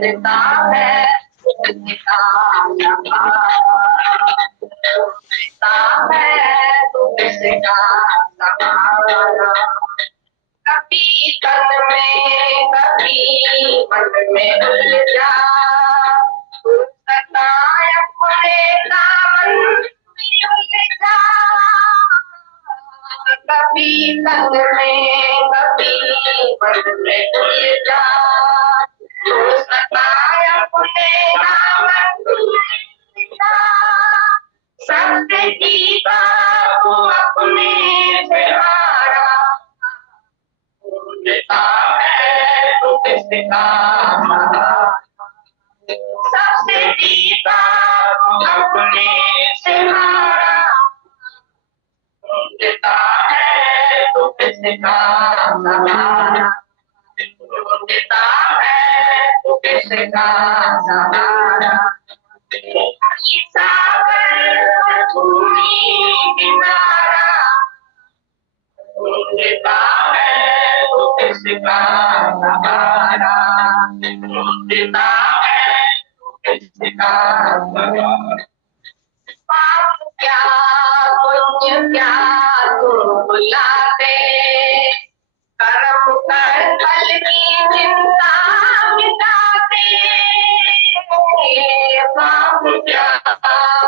ढूंढता है तुझका सहारा, ढूंढता है तुझका सहारा। कभी तन में कभी मन में उलझा, सताए अपने दामन में उलझा। कभी तन में कभी मन में उलझा, सताए अपने दामन में उलझा। सत्य जीता तू अपने से हारा, ढूंढता है तू किसका सहारा। सबसे जीता तू अपने से हारा, ढूंढता है तू किसका सहारा, ढूंढता है तू किसका सहारा। सागर भूमि किनारा, ढूंढता है तू किसका सहारा, ढूंढता है तू किसका सहारा। पाप क्या पुण्य क्या तू बुलाते, कर्म कर फल की चिंता मिटाते। पाप क्या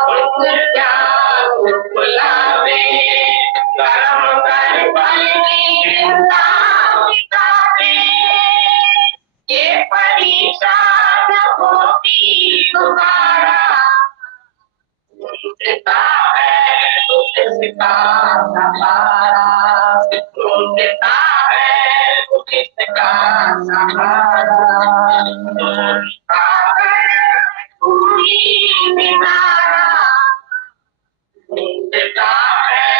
पुण्य क्या तू बुलाते, कर्म कर फल की चिंता मिटाते। ये परीक्षा न होती दोबारा, ढूंढता है तू किसका सहारा, ढूंढता है तू किसका सहारा। भूमि किनारा, ढूंढता है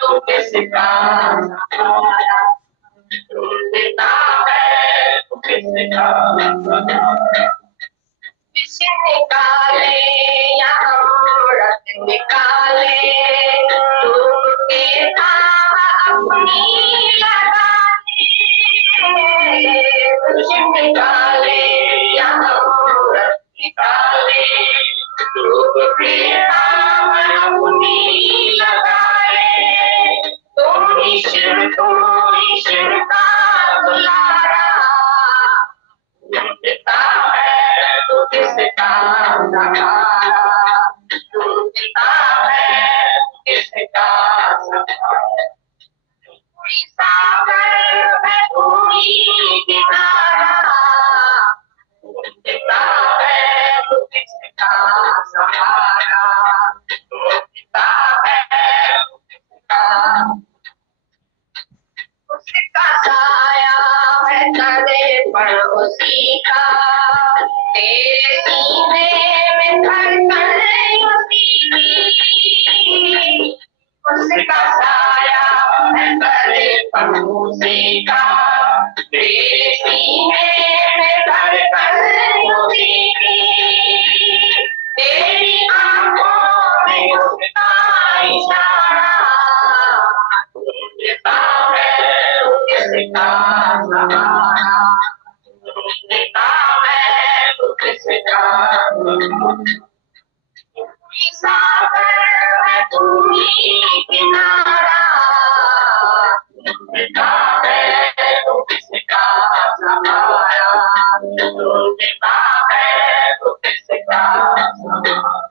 तू किसका सहारा, ढूंढता है तू किसका सहारा। विष निकाले या अमृत निकाले, धूप के धाम अपनी लगाते। विष निकाले या अमृत निकाले, धूप के धाम अपनी लगाए। तुम ईश्वर का दुलारा, ढूंढता है तू किसका सहारा, ढूंढता है किसका सहारा। कोई सागर है कोई किनारा, ढूंढता है तू किसका सहारा, ढूंढता है किसका। उसका साया है तेरे पर उसी का, तेरे सीने में धड़कन उसी की। उसका साया है तेरे पर उसी का, तेरे सीने में धड़कन उसी की। तेरी आंखों में उसका इशारा, ढूंढता है तू किसका सहारा, ढूंढता है तू किसका सहारा। कोई सागर है कोई किनारा, ढूंढता है तू किसका सहारा, ढूंढता है तू किसका सहारा।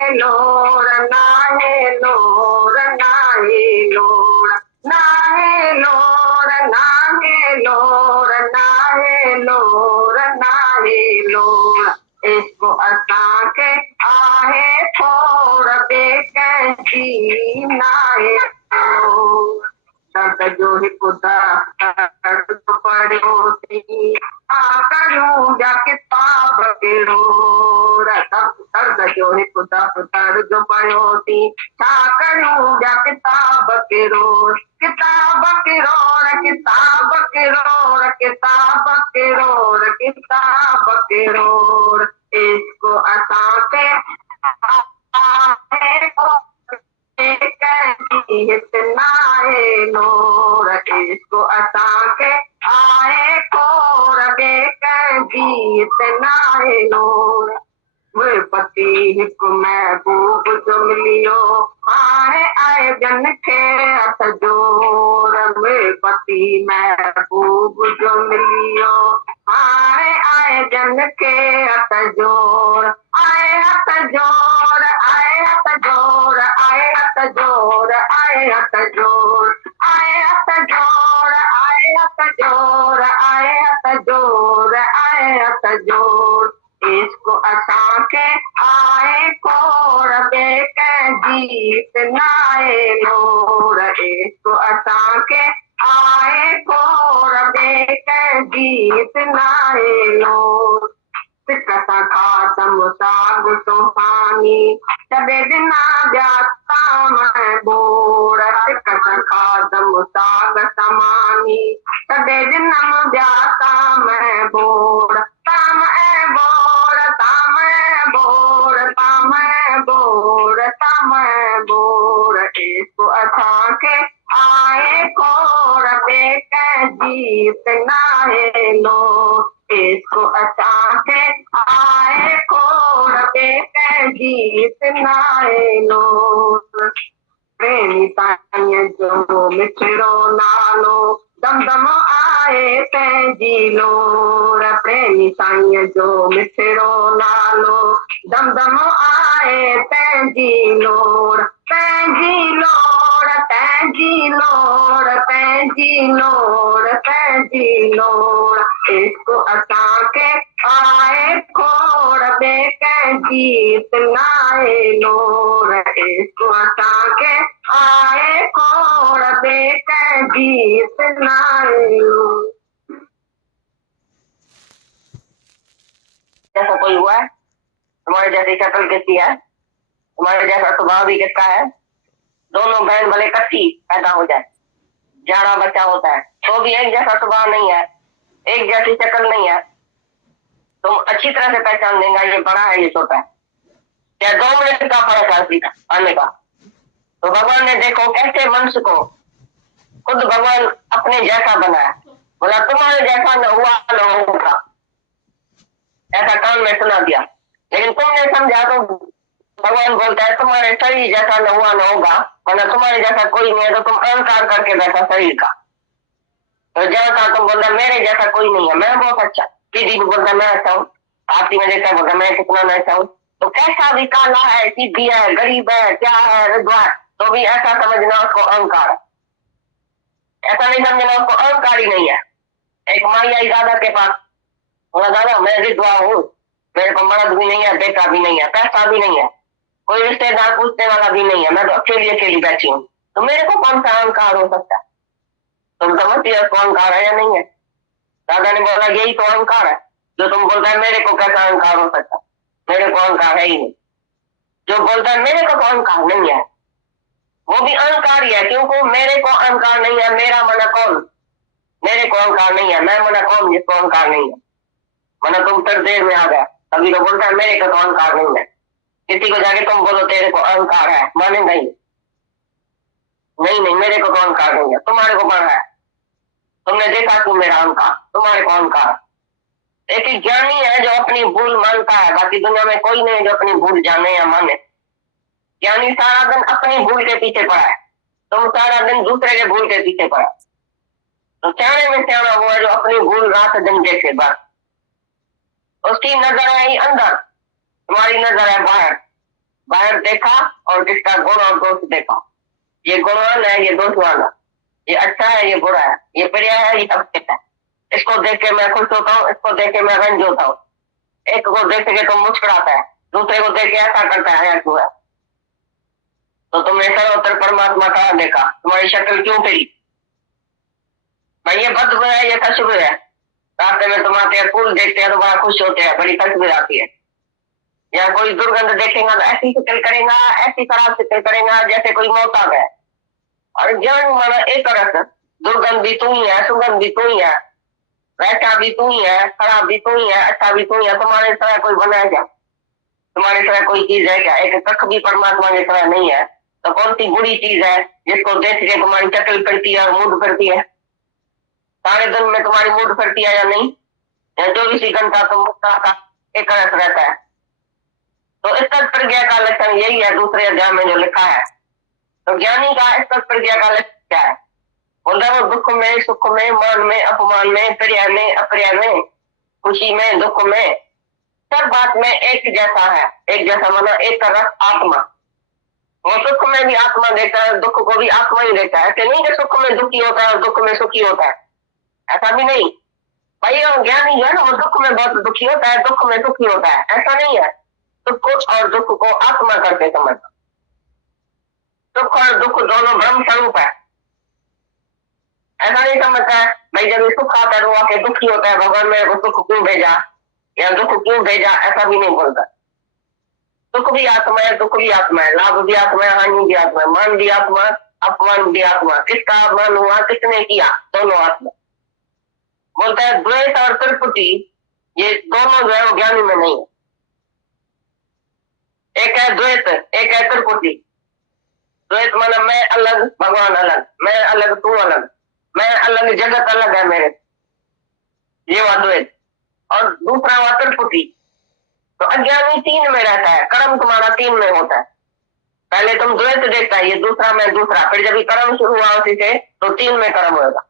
लोर नाहे लोर नाहे लोर नाहे लोर नाहे लोर नाहे लोर नाहे लोर। इसको असांखे आहे थोड़ बेकैफी नाहे लोर। दर्द जो हिकु दर्द पढ़ियो थी, करूं जा किताब कहिड़ो। दर्द जो हिकु दर्द पढ़ियो थी, छा करूं जा किताब कहिड़ो। किताब किरोड़ किताब किरोड़ किताब किरोड़ किताब किरोड़। इसको असांखे नाहे लोर। इसको असांखे आए कोर बेके जीत नाए लोर वे पति हिक महबूब जो मिलियो आए आए जन खे हथ जोर वे पति महबूब जो मिलियो आए आए जन के हथ जोर आए हथ जोर आए हथ जोर आए हथ जोर आए हथ जोर आए हथ जोर आए हथ जोर आए हथ जोर आए हथ जोर इसको असांखे आए कोर बेके जीत नाए लोर इसको असांखे आए कोर बेके जीत नाए लोर सिक सां खाधम साग सुहानी छॾे ॾिना ॿिया ताम बोर सिक सां खाधम साग समानी छॾे ॾिनम ॿिया ताम बोर ताम बोर ताम बोर ताम बोर ताम बोर इसको असांखे आए कोर बेके जीत नाए लो इसको असांखे आए कोर बेके जीत नाए लो प्रेमी ताईं जो मिठड़ो नालो दम दम आए पंहिंजी लोर प्रेमी साईं जो मिठड़ो नालो दम दम आए पंहिंजी लोर पंहिंजी लोर पंहिंजी लोर पंहिंजी लोर पंहिंजी लोर इसको असांखे आए कोर बेके जीत नाए लोर इसको असांखे आए कोर बेके जीत नाए लोर जैसा कोई हुआ है तुम्हारे जैसी शक्ल किसकी है तुम्हारे जैसा स्वभाव भी किसका है दोनों बहन भले इकट्ठी पैदा हो जाए जाड़ा बच्चा होता है तो भी एक जैसा स्वभाव नहीं है एक जैसी शक्ल नहीं है तुम अच्छी तरह से पहचान देगा ये बड़ा है ये छोटा है क्या 2 मिनट का फर्क है उसी का आने का तो भगवान ने देखो कैसे मनुष्य को खुद भगवान अपने जैसा बनाया बोला तुम्हारे जैसा न हुआ न होगा ऐसा कान में सुना दिया लेकिन तुमने समझा तो भगवान बोलता है तुम्हारे शरीर जैसा न हुआ न होगा वरना तुम्हारे जैसा कोई नहीं है तो तुम अहंकार करके बैठा शरीर का तो जैसा तुम बोलता मेरे जैसा कोई नहीं है मैं बहुत अच्छा सीधी को बोलता मैं अच्छा हूँ आपसी में देखता बोलता मैं कितना मैं अच्छा हूँ तो कैसा भी काला है सीधी है गरीब है क्या है रुद्वा है तो भी ऐसा समझना उसको अहंकार है ऐसा नहीं समझना उसको अहंकार ही नहीं है एक माई आई दादा के पास बोला दादा मैं विधवा हूँ मेरे को मर्द भी नहीं है बेटा भी नहीं है पैसा भी नहीं है कोई रिश्तेदार पूछने वाला भी नहीं है मैं तो अकेली अकेली बैठी हूँ तो मेरे को कौन सा अहंकार हो सकता है तुम समझती हो उसको अहंकार है या नहीं है दादा ने बोला यही तो अहंकार है जो तुम बोलता है मेरे को कैसा अहंकार हो सकता मेरे को अहंकार है ही नहीं जो बोलता है मेरे को तो अहंकार नहीं है वो भी अहंकार ही है क्योंकि मेरे को अहंकार नहीं है मेरा मना कौन मेरे को अहंकार नहीं है मैं मना कौन जिसको अहंकार नहीं है मना तुम फिर देर में आ गया तभी तो बोलता है मेरे को तो अहंकार नहीं है किसी को जाके तुम बोलो तेरे को अहंकार है माने नहीं नहीं मेरे को तो अहंकार नहीं है तुम्हारे को बड़ा है तुमने देखा क्यों मेरा अहंकार तुम्हारे को अहंकार एक ज्ञानी है जो अपनी भूल मानता है बाकी दुनिया में कोई नहीं जो अपनी भूल जाने या माने ज्ञानी सारा दिन अपनी भूल के पीछे पड़ा है तुम सारा दिन दूसरे के भूल के पीछे पड़ा तो सियाने में सियाना वो है जो अपनी भूल रात दिन देखे बस उसकी नजर है अंदर तुम्हारी नजर है बाहर बाहर देखा और जिसका गुण और दोष देखा ये गुणवान है ये दोषवान है ये अच्छा है ये बुरा है ये प्रिय है ये अपचित है इसको देख के मैं खुश होता हूँ इसको देख के मैं रंज होता हूँ एक को देख के तो मुस्कुराता है दूसरे को देख के ऐसा करता है क्यों है तो तुमने सर्वत्र परमात्मा का देखा तुम्हारी शक्ल क्यों फिरी भाई ये बद है ये तस्वीर है रास्ते में तुम आते हैं फूल देखते हैं तो बड़ा खुश होते हैं बड़ी तस्वीर आती है या कोई दुर्गंध देखेगा तो ऐसी शक्ल करेगा ऐसी खराब शक्ल करेगा जैसे कोई मौत आ गया और ज्ञान माना एक रस दुर्गंध भी तू ही है सुगंध भी तू ही है वैसा भी तू ही है खराब भी तू ही है अच्छा भी तू ही है तुम्हारे तरह कोई बना है क्या तुम्हारे तरह कोई चीज है क्या एक कख भी परमात्मा की तरह नहीं है तो कौन सी बुरी चीज है जिसको देख के तुम्हारी शक्ल फिरती है और मूड फिरती है सारे दिन में तुम्हारी मूड फिरती है या नहीं, या 24 घंटा तुम मुक्ता का एक रस रहता है। तो स्थित प्रज्ञा का लक्षण यही है, दूसरे अध्याय में जो लिखा है। तो ज्ञानी का स्थित प्रज्ञा का लक्षण क्या है? बोलता है वो दुख में सुख में, मान में अपमान में, प्रिय में अप्रिय में, खुशी में दुख में, सब बात में एक जैसा है। एक जैसा माना एक रस आत्मा। वो सुख में भी आत्मा देता है, दुख को भी आत्मा ही देता है। ऐसे नहीं कि सुख में दुखी होता है और दुख में सुखी होता है, ऐसा भी नहीं भाई। और ज्ञानी जो है ना वो दुख में बहुत दुखी होता है, दुख में सुखी होता है, ऐसा नहीं है। सुख और दुख को आत्मा करके समझना। सुख और दुख दोनों ब्रह्म स्वरूप है। ऐसा नहीं समझता है भाई जब सुख आता है तो आके दुखी होता है, भगवान मेरे को सुख क्यों भेजा या दुख क्यों भेजा, ऐसा भी नहीं बोलता। सुख भी आत्मा है, दुख भी आत्मा है, लाभ भी आत्मा है, हानि भी आत्मा है, मान भी आत्मा, अपमान भी आत्मा। किसका अपमान हुआ, किसने किया, दोनों आत्मा। बोलता है द्वैत और त्रिपुटी ये दोनों जो है वो ज्ञानी में नहीं है। एक है द्वैत, एक है त्रिपुटी। द्वैत माना मैं अलग भगवान अलग, मैं अलग तू अलग, मैं अलग जगत अलग है मेरे, ये हुआ द्वैत। और दूसरा हुआ त्रिपुटी। तो अज्ञानी तीन में रहता है, कर्म तुम्हारा तीन में होता है। पहले तुम द्वैत देखता है, ये दूसरा में दूसरा, फिर जब कर्म शुरू हुआ उसी से तो तीन में कर्म होगा।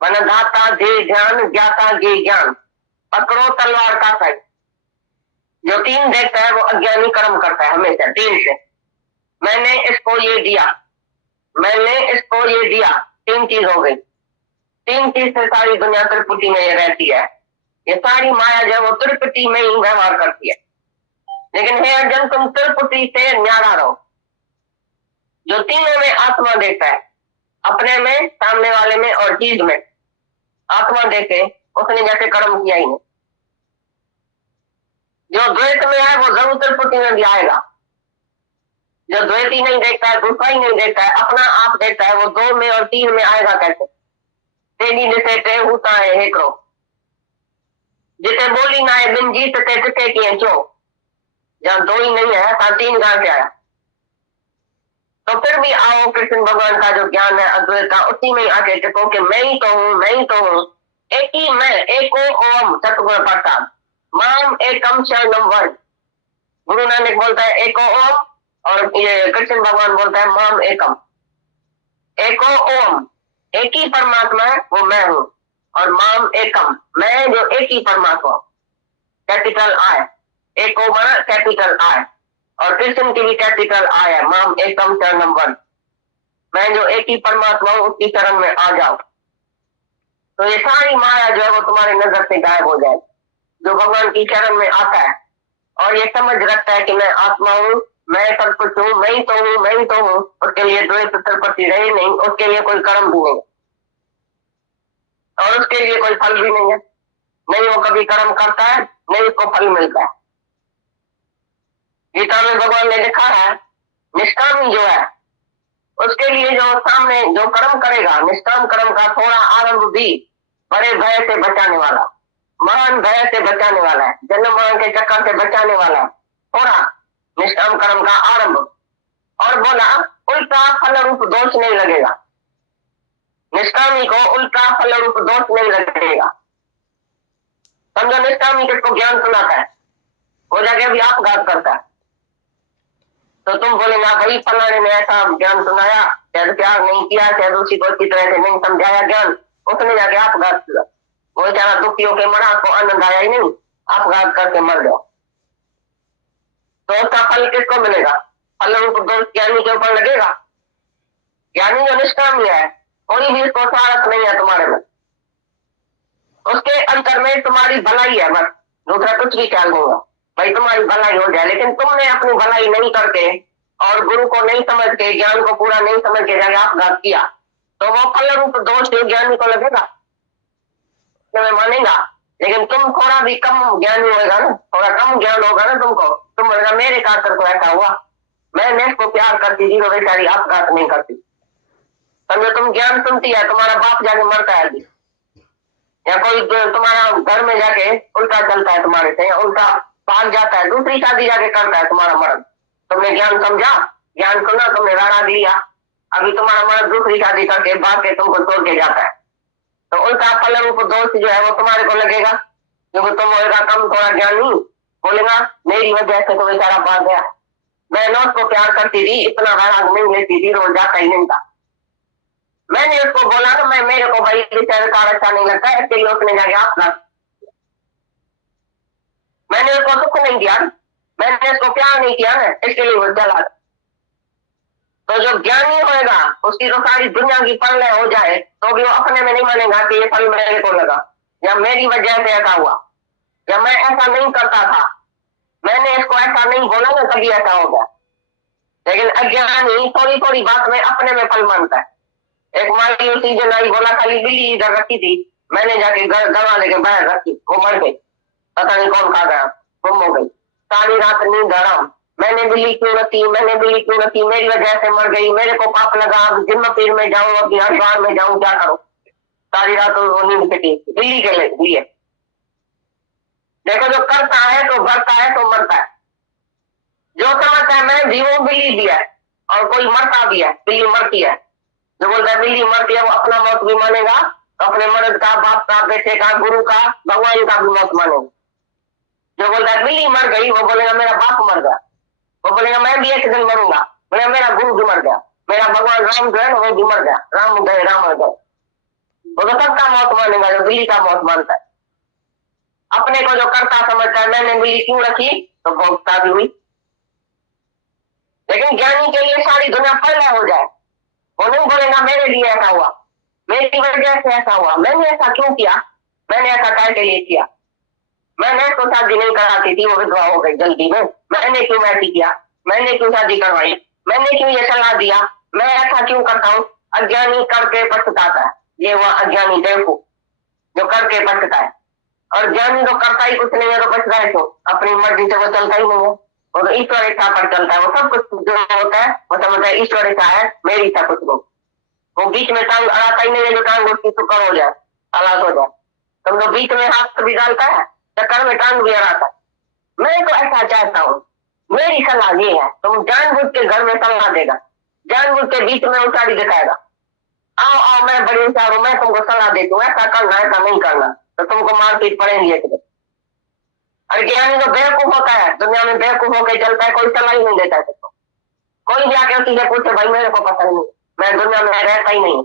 माना दाता जे ध्यान, ज्ञाता जे ज्ञान, पकड़ो तलवार का साइड। जो तीन देखता है वो अज्ञानी कर्म करता है हमेशा तीन से। मैंने इसको ये दिया, मैंने इसको ये दिया, तीन चीज हो गई। तीन चीज से सारी दुनिया त्रिपुटी में रहती है। ये सारी माया जो वो त्रिपुटी में ही व्यवहार करती है। लेकिन हे अर्जुन तुम त्रिपुटी से न्यारा रहो। जो तीनों में आत्मा देखता है, अपने में, सामने वाले में और चीज में आत्मा देखे, उसने जैसे कर्म किया ही नहीं। जो द्वैत में है वो जरूर त्रिपुटी में भी आएगा। जो द्वैत ही नहीं देखता है, दूसरा ही नहीं देखता है, अपना आप देखता है, वो दो में और तीन में आएगा कैसे? तेजी जैसे ते होता है हेकड़ो, जिसे बोली ना है बिन जीत ते चिटे किए चो। जहां दो ही नहीं है वहां तीन कहां से आया? तो फिर भी आओ कृष्ण भगवान का जो ज्ञान है अद्वैत का, उसी में आके टिको कि मैं ही तो हूँ, मैं ही तो हूँ, एक ही मैं, एको ओम सतगुण प्रसाद माम एकम शरणम वर्ग। गुरु नानक बोलता है एको ओम, और ये कृष्ण भगवान बोलता है माम एकम। एको ओम एक ही परमात्मा है, वो मैं हूँ। और माम एकम मैं जो एक ही परमात्मा, कैपिटल आई। एको माना कैपिटल आई, और कृष्ण की भी कैपिटल आई है, माम एकम शरणम वर्ग। मैं जो एक ही परमात्मा हूँ उसकी शरण में आ जाओ। तो ये सारी माया जो है वो तुम्हारी नजर से गायब हो जाए। जो भगवान की शरण में आता है और ये समझ रखता है कि मैं आत्मा हूँ, मैं सब कुछ हूँ, मैं ही तो हूँ, मैं ही तो हूँ, उसके लिए द्वैत त्रिपुटी रहे नहीं, उसके लिए कोई कर्म भी नहीं और उसके लिए कोई फल भी नहीं है। नहीं वो कभी कर्म करता है, नहीं उसको फल मिलता है। गीता में भगवान ने लिखा है निष्कामी जो है उसके लिए जो सामने जो कर्म करेगा, निष्काम कर्म का थोड़ा आरंभ भी बड़े भय से बचाने वाला, महान भय से बचाने वाला है, जन्म मरण के चक्कर से बचाने वाला है, थोड़ा निष्काम कर्म का आरंभ। और बोला उल्टा फल रूप दोष नहीं लगेगा, निष्कामी को उल्टा फल रूप दोष नहीं लगेगा। समझो निष्कामी किसको ज्ञान सुनाता है, वो जाके भी आपघात करता है, तो तुम बोलेगा भाई फलाने ने ऐसा ज्ञान सुनाया, शायद प्यार नहीं किया, शायद उसी को अच्छी तरह से नहीं समझाया ज्ञान, उसने जाके आपघात किया। वो बेचारा दुखी होकर मरा, को आनंद आया ही नहीं, आपघात करके मर गया। तो उसका फल किसको मिलेगा? फल रूप दोष ज्ञानी के ऊपर लगेगा। ज्ञानी जो निष्कामी है, कोई भी उसको स्वार्थ नहीं है तुम्हारे में, उसके अंतर में तुम्हारी भलाई है, बस दूसरा कुछ भी ख्याल नहीं है, भाई तुम्हारी भलाई हो जाए। लेकिन तुमने अपनी भलाई नहीं करके और गुरु को नहीं समझ के, ज्ञान को पूरा नहीं समझ के जाके आपघात किया, तो वो फल रूप दोष जो ज्ञानी को लगेगा, तुम्हें मानेगा। लेकिन तुम थोड़ा भी कम ज्ञानी होगा ना, थोड़ा कम ज्ञान होगा ना तुमको, तुम बोलेगा मेरे खातर को ऐसा हुआ, मैं इसको प्यार करती थी तो बेचारी आपघात नहीं करती। समझो तुम ज्ञान सुनती है, तुम्हारा बाप जाके मरता है अभी, या कोई तुम्हारा घर में जाके उल्टा चलता है तुम्हारे से, उल्टा भाग जाता है, दूसरी शादी जाके करता है तुम्हारा मर्द, तुमने ज्ञान समझा, ज्ञान सुना, तुमने राणा दिया, अभी तुम्हारा मर्द दूसरी शादी करके भाग के तुमको छोड़ के जाता है, तो उनका फल रूप दोष जो है वो तुम्हारे को लगेगा, क्योंकि तुम होगा कम थोड़ा ज्ञानी, बोलेगा मेरी वजह से तो बेचारा भाग गया, मैं नौत को प्यार करती थी, इतना वैराग नहीं लेती थी, रोज जाता ही नहीं था। मैंने उसको बोला ना, मैं मेरे को भाई बेचारे का अच्छा नहीं लगता, इसके लिए उसने जाके अपना, मैंने उसको सुख नहीं दिया, मैंने उसको प्यार नहीं किया ना, इसके लिए वो चला। तो जो ज्ञानी होएगा उसकी तो सारी दुनिया की फल हो जाए तो भी वो अपने में नहीं मानेगा कि ये फल मेरे को लगा, या मेरी वजह से ऐसा हुआ, या मैं ऐसा नहीं करता था, मैंने इसको ऐसा नहीं बोला ना तभी ऐसा हो गया। लेकिन अज्ञानी थोड़ी थोड़ी बात में अपने में फल मानता है। एक माली उसी जन आई, बोला खाली बिल्ली इधर रखी थी, मैंने जाके दवा लेके बाहर रखी, वो मर गई, पता नहीं कौन खा गया, गुम हो गई, सारी रात नींद हराम, मैंने बिल्ली क्यों रखी, मैंने बिल्ली क्यों रखी, मेरी वजह से मर गई, मेरे को पाप लगा, अब जिम्मा पीर में जाऊं, अभी हरिद्वार में जाऊं, क्या करूं, सारी रात वो नींद पिटी बिल्ली के लिए। देखो जो करता है तो भरता है तो मरता है, जो समझता है मैं जीवो बिल्ली भी है और कोई मरता भी है, बिल्ली मरती है, जो बोलता है बिल्ली मरती है वो अपना मौत भी मानेगा, अपने मर्द का, बाप का, बेटे का, गुरु का, भगवान का भी मौत मानेगा। जो बोलता है बिल्ली मर गई वो बोलेगा मेरा बाप मर गया, वो बोलेगा मैं भी एक दिन मरूंगा, बोलेगा मेरा गुरु भी मर गया, मेरा भगवान राम जो है ना वो भी मर गया, राम गए राम गए, वो तो सबका मौत मानेगा जो बिल्ली का मौत मानता है। अपने को जो करता समझता है मैंने बिल्ली क्यों रखी, तो भोगता भी हुई। लेकिन ज्ञानी के लिए सारी दुनिया फल हो जाए, वो नहीं बोलेगा मेरे लिए ऐसा हुआ, मेरी वजह से ऐसा हुआ, मैंने ऐसा क्यों किया, मैंने ऐसा काय के लिए किया, मैंने तो शादी नहीं कराती थी, वो विधवा हो गई जल्दी में, मैंने क्यों ऐसी किया, मैंने क्यों शादी करवाई, मैंने क्यों ये सलाह दिया, मैं ऐसा क्यों करता हूँ। अज्ञानी करके पछताता है, ये वह अज्ञानी बेवकूफ जो करके पछता है, और ज्ञानी तो करता ही कुछ नहीं है तो पछता है, तो अपनी मर्जी से वो चलता ही नहीं है, और ईश्वर इच्छा पर चलता है, वो सब कुछ जो होता है वो समझता है ईश्वर इच्छा है, मेरी इच्छा कुछ वो बीच में टांग अड़ाता ही नहीं है, जो टांग उसकी सुकर हो जाए, हालात हो जाए, तुम तो बीच में हाथ भी डालता है, चक्कर में टांग भी अड़ाता है। मैं तो ऐसा चाहता हूँ, मेरी सलाह ये है, तुम जानबूझ के घर में सलाह देगा, जानबूझ के बीच में उचारी दिखाएगा, आओ आओ मैं बड़ी होशियार हूं, मैं तुमको सलाह देती हूँ, ऐसा करना ऐसा नहीं करना, तो तुमको मारपीट पड़ेंगी एक दिन। और ज्ञानी तो बेवकूफ होता है, दुनिया में बेवकूफ होकर चलता है, कोई सलाह ही नहीं देता है, कोई भी आके उसी से पूछे भाई मेरे को पता नहीं, मैं दुनिया में रहता ही नहीं,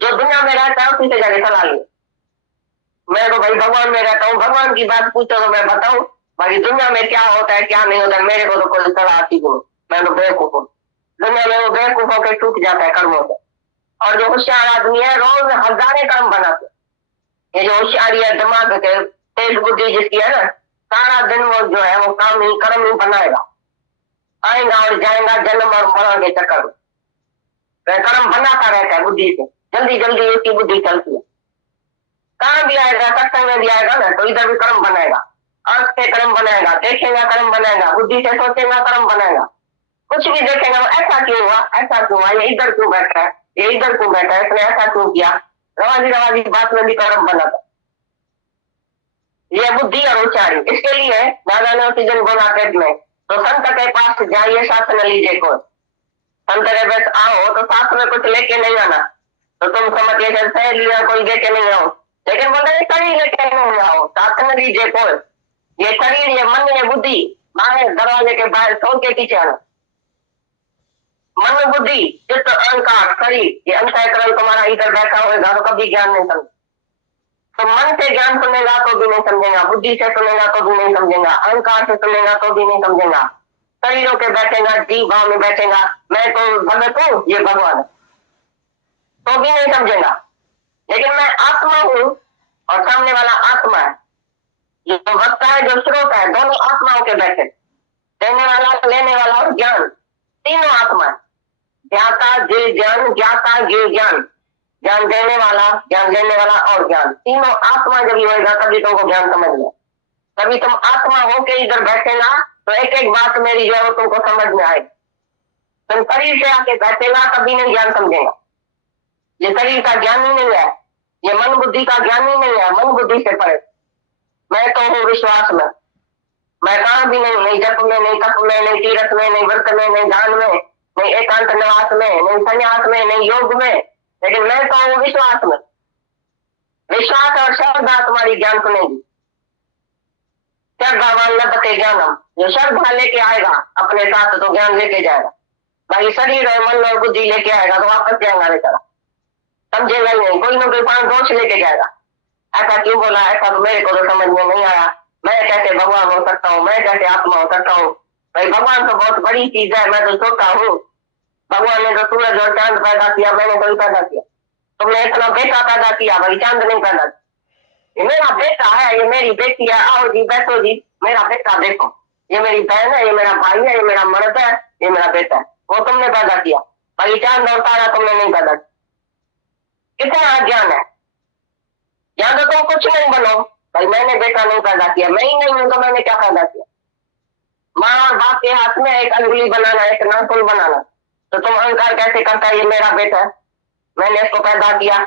जो दुनिया में रहता है उसी से जाके सलाह ली, मैं तो भाई भगवान में रहता हूँ, भगवान की बात पूछो तो मैं बताऊं, बाकी दुनिया में क्या होता है क्या नहीं होता है मेरे को तो कोई सलाह आती नहीं, मैं तो बेवकूफ हूँ। दुनिया में वो बेवकूफ होकर टूट जाता है कर्मों से, और जो होशियार आदमी है रोज हजारे कर्म बनाते, ये जो होशियारी है दिमाग के तेज बुद्धि जिसकी है ना, सारा दिन वो जो है वो काम ही कर्म ही बनाएगा, आएगा और जाएगा जन्म और मरण के चक्कर में, कर्म बनाता रहता है बुद्धि से, जल्दी जल्दी उसकी बुद्धि चलती है, कहाँ भी आएगा, सत्संग में भी आएगा ना तो इधर भी कर्म बनाएगा, अर्थ से कर्म बनाएगा, देखेगा कर्म बनाएगा, बुद्धि से सोचेगा कर्म बनाएगा, कुछ भी देखेगा ऐसा क्यों हुआ, ऐसा क्यों हुआ, ये इधर क्यों बैठा है, ये इधर क्यों बैठा है, इसने ऐसा क्यों किया, रवाजी बात में भी कर्म बनाता, ये बुद्धि और उच्चारी। इसके लिए दादा ने उसी दिन बोला पेट में, तो संत के पास जाइए साथ न लीजिए कोई, संत के पास आओ तो साथ में कुछ लेके नहीं आना, तो तुम समझिए सह लिया कोई लेके नहीं आओ, लेकिन बोलते शरीर लेके नहीं आओ, साथ न लीजिए कोई, ये शरीर ये मन ये बुद्धि बाहर दरवाजे के बाहर सौ के पीछे आना, मन बुद्धि चित्त अहंकार शरीर ये अंतःकरण तुम्हारा इधर बैठा होगा तो कभी ज्ञान नहीं समझ, तो मन से ज्ञान सुनेगा तो भी नहीं समझेगा, बुद्धि से सुनेगा तो भी नहीं समझेगा, अहंकार से सुनेगा तो भी नहीं समझेगा, शरीरों के बैठेगा, जीव भाव में बैठेगा, मैं तो भगत हूँ ये भगवान है तो भी नहीं समझेगा। लेकिन मैं आत्मा हूँ और सामने वाला आत्मा है, जो वक्ता है जो स्रोत है, दोनों आत्माओं के बैठे, देने वाला लेने वाला और ज्ञान, तीनों आत्मा है, ज्ञाता जीव ज्ञान, ज्ञाता जीव ज्ञान, ज्ञान देने वाला ज्ञान लेने वाला और ज्ञान, तीनों आत्मा जब होगा तभी तुमको ज्ञान समझ में, तभी तुम आत्मा होके इधर बैठेगा तो एक एक बात मेरी जो है वो तुमको समझ में आएगी, तुम शरीर से आके बैठेगा तभी नहीं ज्ञान समझेगा, ये शरीर का ज्ञान ही नहीं है, ये मन बुद्धि का ज्ञान ही नहीं है, मन बुद्धि से परे, मैं तो हूँ विश्वास में, मैं कहाँ भी नहीं, नहीं जप में, नहीं तप में, नहीं तीरथ में, नहीं व्रत में, नहीं ध्यान में, नहीं एकांत निवास में, नहीं संन्यास में, नहीं योग में, लेकिन मैं तो हूँ विश्वास में, विश्वास और श्रद्धा तुम्हारी ज्ञान सुनेगी। श्रद्धावान लभते ज्ञानम, जो श्रद्धा लेके आएगा अपने साथ तो ज्ञान लेके जाएगा। भाई शरीर और मन और बुद्धि लेके आएगा तो वापस जाएगा बेचारा, समझेगा ही नहीं, कोई ना कोई पांच दोष लेके जाएगा। ऐसा क्यों बोला, ऐसा तो मेरे को तो समझ में नहीं आया, मैं कैसे भगवान हो सकता हूँ, मैं कैसे आत्मा हो सकता हूँ। भाई भगवान तो बहुत बड़ी चीज है, मैं तो छोटा हूँ। भगवान ने तो सूरज और चांद पैदा किया, मैंने कोई पैदा किया। तुमने इतना बेटा पैदा किया, भाई चांद नहीं पैदा किया। ये मेरा बेटा है, ये मेरी बेटी है, आओ जी बैठो जी, मेरा बेटा देखो, ये मेरी बहन है, ये मेरा भाई है, ये मेरा मर्द है, ये मेरा बेटा है। वो तुमने पैदा किया, भाई चांद और तारा तुमने नहीं पैदा किया। कितना ज्ञान है, या तो तुम कुछ नहीं बनो, भाई मैंने बेटा नहीं पैदा किया, मैं ही नहीं हूं तो मैंने क्या पैदा किया। माँ और बाप के हाथ में एक अंगुली बनाना, एक नाखून बनाना, तो तुम अहंकार कैसे करता है, ये मेरा बेटा है, मैंने इसको पैदा किया,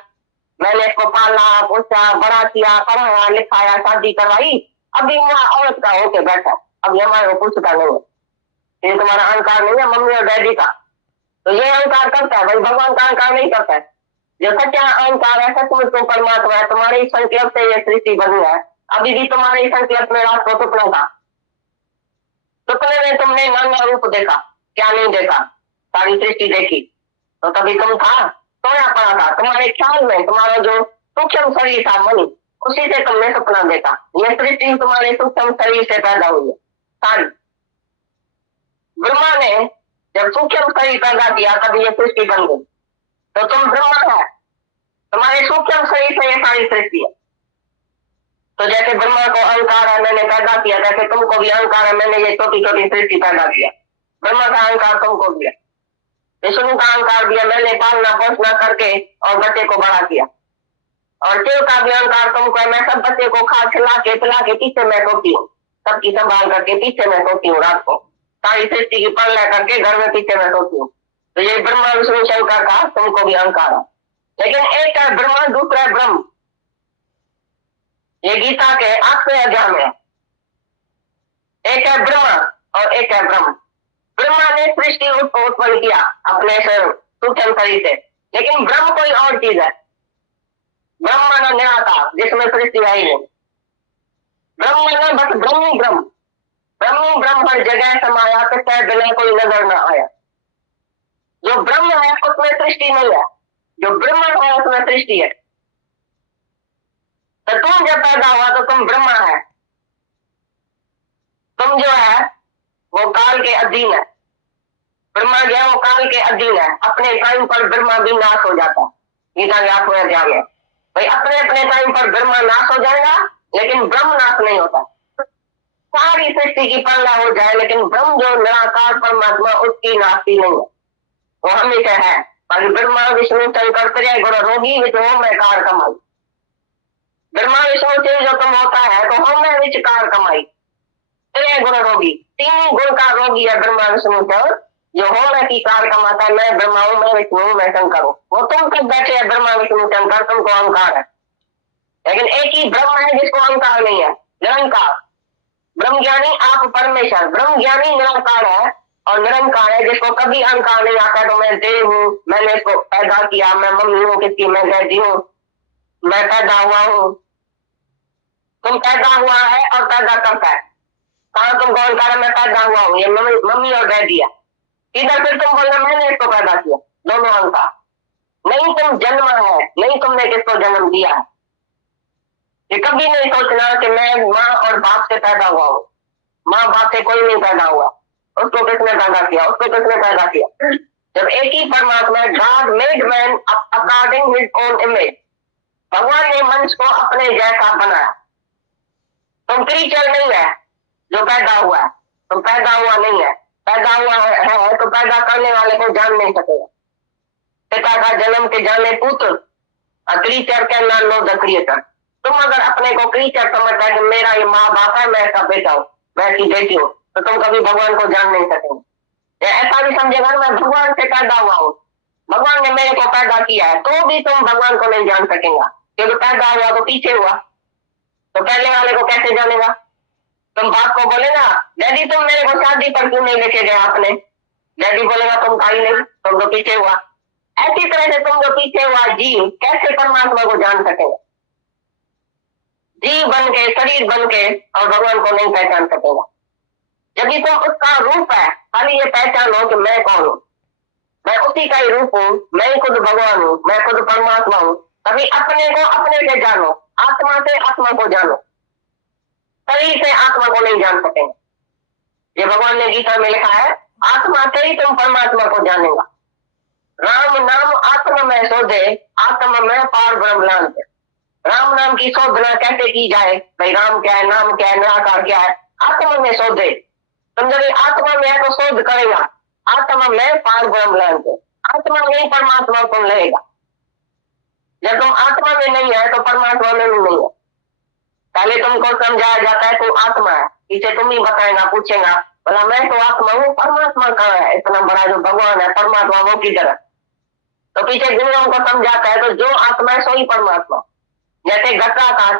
मैंने इसको पाला पोसा बड़ा किया, पढ़ाया लिखाया, शादी करवाई, अभी वहां औरत का होके बैठा, अभी हमारे को पूछता नहीं है। ये तुम्हारा अहंकार नहीं है मम्मी और डैडी का, तो ये अहंकार करता है, भाई भगवान का अहंकार नहीं करता है। जो सच्चा अहंकार है, सचमुच तो परमात्मा है, तुम्हारे संकल्प से ये सृष्टि बनी है। अभी भी तुम्हारे संकल्प में रात को सपना था, सपने में तुमने नाना रूप देखा, क्या नहीं देखा, सारी सृष्टि देखी, तो तभी तुम था, सोया पड़ा था। तुम्हारे ख्याल में तुम्हारा जो सूक्ष्म शरीर था मन, उसी से तुमने सपना देखा। यह सृष्टि तुम्हारे सूक्ष्म शरीर से पैदा हुई है सारी। ब्रह्मा ने जब सूक्ष्म शरीर पैदा किया तभी यह सृष्टि बन गई, तो तुम ब्रह्मा है, तुम्हारे सूक्ष्म शरीर से यह सारी सृष्टि है। तो जैसे ब्रह्मा को अहंकार है मैंने पैदा किया, जैसे तुमको भी अहंकार है मैंने ये छोटी छोटी सृष्टि पैदा किया। ब्रह्मा का अहंकार तुमको दिया, विष्णु का अहंकार दिया, मैंने पालना पोषना करके और बच्चे को बड़ा किया। और शिव का भी अहंकार तुमको, मैं सब बच्चे को खा खिला के पिला के पीछे मैं सोती हूँ, सबकी संभाल करके पीछे मैं सोती हूँ, रात को सारी सृष्टि की पालना करके घर में पीछे मैं सोती हूँ। तो ये ब्रह्मा विष्णु शंकर का तुमको भी अहंकार है। लेकिन एक है ब्रह्मा, दूसरा है ब्रह्म। ये गीता के 8वें अध्याय में, एक है ब्रह्मा और एक है ब्रह्म। ब्रह्मा ने सृष्टि उत्पन्न किया अपने सूक्ष्म शरीर से, लेकिन ब्रह्म कोई और चीज है। ब्रह्म माना निराकार, जिसमें सृष्टि आई नहीं। ब्रह्म माना बस ब्रह्म ही ब्रह्म, ब्रह्म ही ब्रह्म हर जगह समाया, किसके बिना कोई नजर न आया। जो ब्रह्म है उसमें सृष्टि नहीं है, जो ब्रह्म है उसमें सृष्टि है। तो तुम जब पैदा हुआ तो तुम ब्रह्मा है, तुम जो है वो काल के अधीन है। ब्रह्मा जो है वो काल के अधीन है, अपने टाइम पर ब्रह्मा भी नाश हो जाता है। गीता के 8वें अध्याय में भाई अपने अपने टाइम पर ब्रह्मा नाश हो जाएगा, लेकिन ब्रह्म नाश नहीं होता। सारी सृष्टि की पालना हो जाए, लेकिन ब्रह्म जो निराकार परमात्मा उसकी नाशती नहीं है, वो हमेशा है। पर ब्रह्मा विष्णु शंकर त्रय गुण रोगी विच हो मैं कार कमाई। ब्रह्मा विष्णु से जो तुम होता है तो हम में विच कार कमाई। त्रय गुण रोगी, 3 गुण का रोगी है ब्रह्मा विष्णु शंकर। जो हो मैं की कार कमाता है, मैं ब्रह्मा हूं, मैं विष्णु हूं, मैं शंकर हूं। वो तुम कब बैठे हैं ब्रह्मा विष्णु शंकर, तुमको अहंकार है। लेकिन एक ही ब्रह्म है जिसको अहंकार नहीं है, निरंकार ब्रह्म ज्ञानी। आप परमेश्वर ब्रह्म ज्ञानी निरंकार है, और निरंकार है जिसको कभी अहंकार नहीं आता। तो मैं देव हूँ, मैंने इसको पैदा किया, मैं मम्मी हूँ किसकी, मैं डैडी हूँ, मैं पैदा हुआ हूँ। तुम पैदा हुआ है और पैदा करता है, कहा तुमको अहंकार है मैं पैदा हुआ हूँ, ये मम्मी और डैडी है। इधर फिर तुम बोलना मैंने इसको पैदा किया, दोनों अहंकार। नहीं तुम जन्म है, नहीं तुमने किसको जन्म दिया है। ये कभी नहीं सोचना कि मैं माँ और बाप से पैदा हुआ हूँ। माँ बाप से कोई नहीं पैदा हुआ, उसको किसने पैदा किया, उसको किसने पैदा किया। जब एक ही परमात्मा, God made man according his own image, भगवान ने मनुष्य को अपने जैसा बनाया। तुम क्रीचर नहीं है जो पैदा हुआ है, तुम पैदा हुआ नहीं है। पैदा हुआ है तो पैदा करने वाले को जान नहीं सकेगा। पिता का जन्म के जाने पुत्र, creature can not know the creator. तुम अगर अपने को क्रीचर समझता है कि मेरा ये माँ बाप है, मैं ऐसा बेटा हूँ, मैं ऐसी बेटी हूँ, तो तुम कभी भगवान को जान नहीं सकेंगे। ऐसा भी समझेगा मैं भगवान से पैदा हुआ हूँ, भगवान ने मेरे को पैदा किया है, तो भी तुम भगवान को नहीं जान सकेगा। क्योंकि पैदा हुआ तो पीछे हुआ, तो पहले वाले को कैसे जानेगा। तुम बाप को बोलेगा डैडी तुम मेरे को शादी पर क्यों नहीं लेके गए आपने, डैडी बोलेगा तुम का ही नहीं, तुम तो पीछे हुआ। ऐसी तरह से तुम जो पीछे हुआ जीव कैसे परमात्मा को जान सकेगा। जीव बन के, शरीर बन के, और भगवान को नहीं पहचान सकेगा। जब भी तुम उसका रूप है, खाली ये पहचानो कि मैं कौन हूँ, मैं उसी का ही रूप हूँ, मैं ही खुद भगवान हूँ, मैं खुद परमात्मा हूँ, तभी अपने को अपने से जानो, आत्मा से आत्मा को जानो। शरीर से आत्मा को नहीं जान सकेंगे। ये भगवान ने गीता में लिखा है, आत्मा से ही तुम परमात्मा को जानेगा। राम नाम आत्मा में शोधे, आत्मा में पार ब्रह्म लांते। राम नाम की शोधना कैसे की जाए? भाई राम क्या है, नाम क्या है, निराकार क्या है? आत्मा में शोधे। तुम जब आत्मा में है तो शोध करेगा, आत्मा में पार ब्रह्म लांते। आत्मा में ही परमात्मा तुम रहेगा। जब तुम आत्मा में नहीं है तो परमात्मा में भी नहीं है। पहले तुमको समझाया जाता है तो आत्मा है, इसे तुम ही बताएगा, पूछेगा बोला मैं तो आत्मा हूँ, परमात्मा कहाँ है? इतना बड़ा जो भगवान है, परमात्मा वो किधर है? तो पीछे गुरुओं को समझाता है तो जो आत्मा है सो ही परमात्मा। जैसे घटाकाश,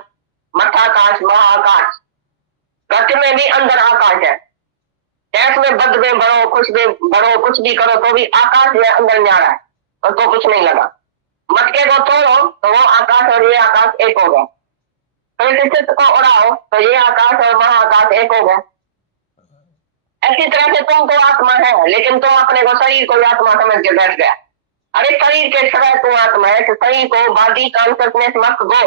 मठाकाश, महाआकाश, घट में भी अंदर आकाश है। गैस में बद में भरो, कुछ भी करो तो भी आकाश है अंदर न्यारा है, और तो कुछ नहीं लगा। मटके को तोड़ो तो वो आकाश और ये आकाश एक हो गया। तो इस चित्त को उड़ाओ तो ये आकाश और महाआकाश एक हो गया। ऐसी तरह से तुम तो आत्मा है, लेकिन तुम अपने को शरीर को आत्मा समझ के बैठ गया। अरे शरीर के समय तू आत्मा है, तो शरीर को बॉडी कॉन्शियसनेस मत गो।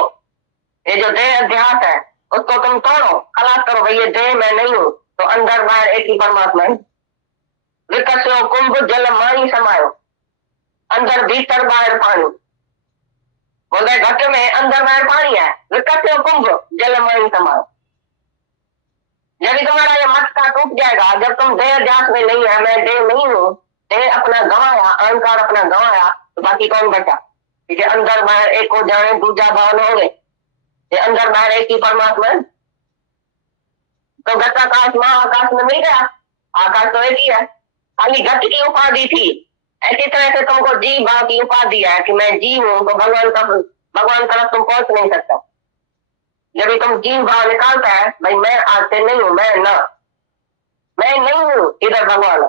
ये जो देह अध्यास है उसको तुम तोड़ो, खलास करो, भाई ये देह मैं नहीं हूँ, तो अंदर बाहर एक ही परमात्मा है। विकस्यो कुंभ जल माई समायो, अंदर भीतर बाहर पानी। बोले घट में अंदर बाहर पानी है, विकस्यो कुंभ जल माई समायो। जब तुम्हारा ये मटका टूट जाएगा, जब तुम देह अध्यास में नहीं है, मैं देह नहीं हूँ, देह अपना गंवाया, अहंकार अपना गंवाया, तो बाकी कौन बचा? क्योंकि अंदर बाहर एक हो जाए, दूजा भाव हो गए, ये अंदर बाहर एक ही परमात्मा है। तो घटाकाश महाआकाश में मिल गया, आकाश तो एक ही है, खाली घट की उपाधि थी। ऐसी तरह से तुमको जीव भाव की उपाधि है कि मैं जीव हूँ, तो भगवान तरफ तुम पहुंच नहीं सकता। जब भी तुम जीव भाव निकालता है, भाई मैं आज से नहीं हूं, मैं नहीं हूं, इधर भगवान है।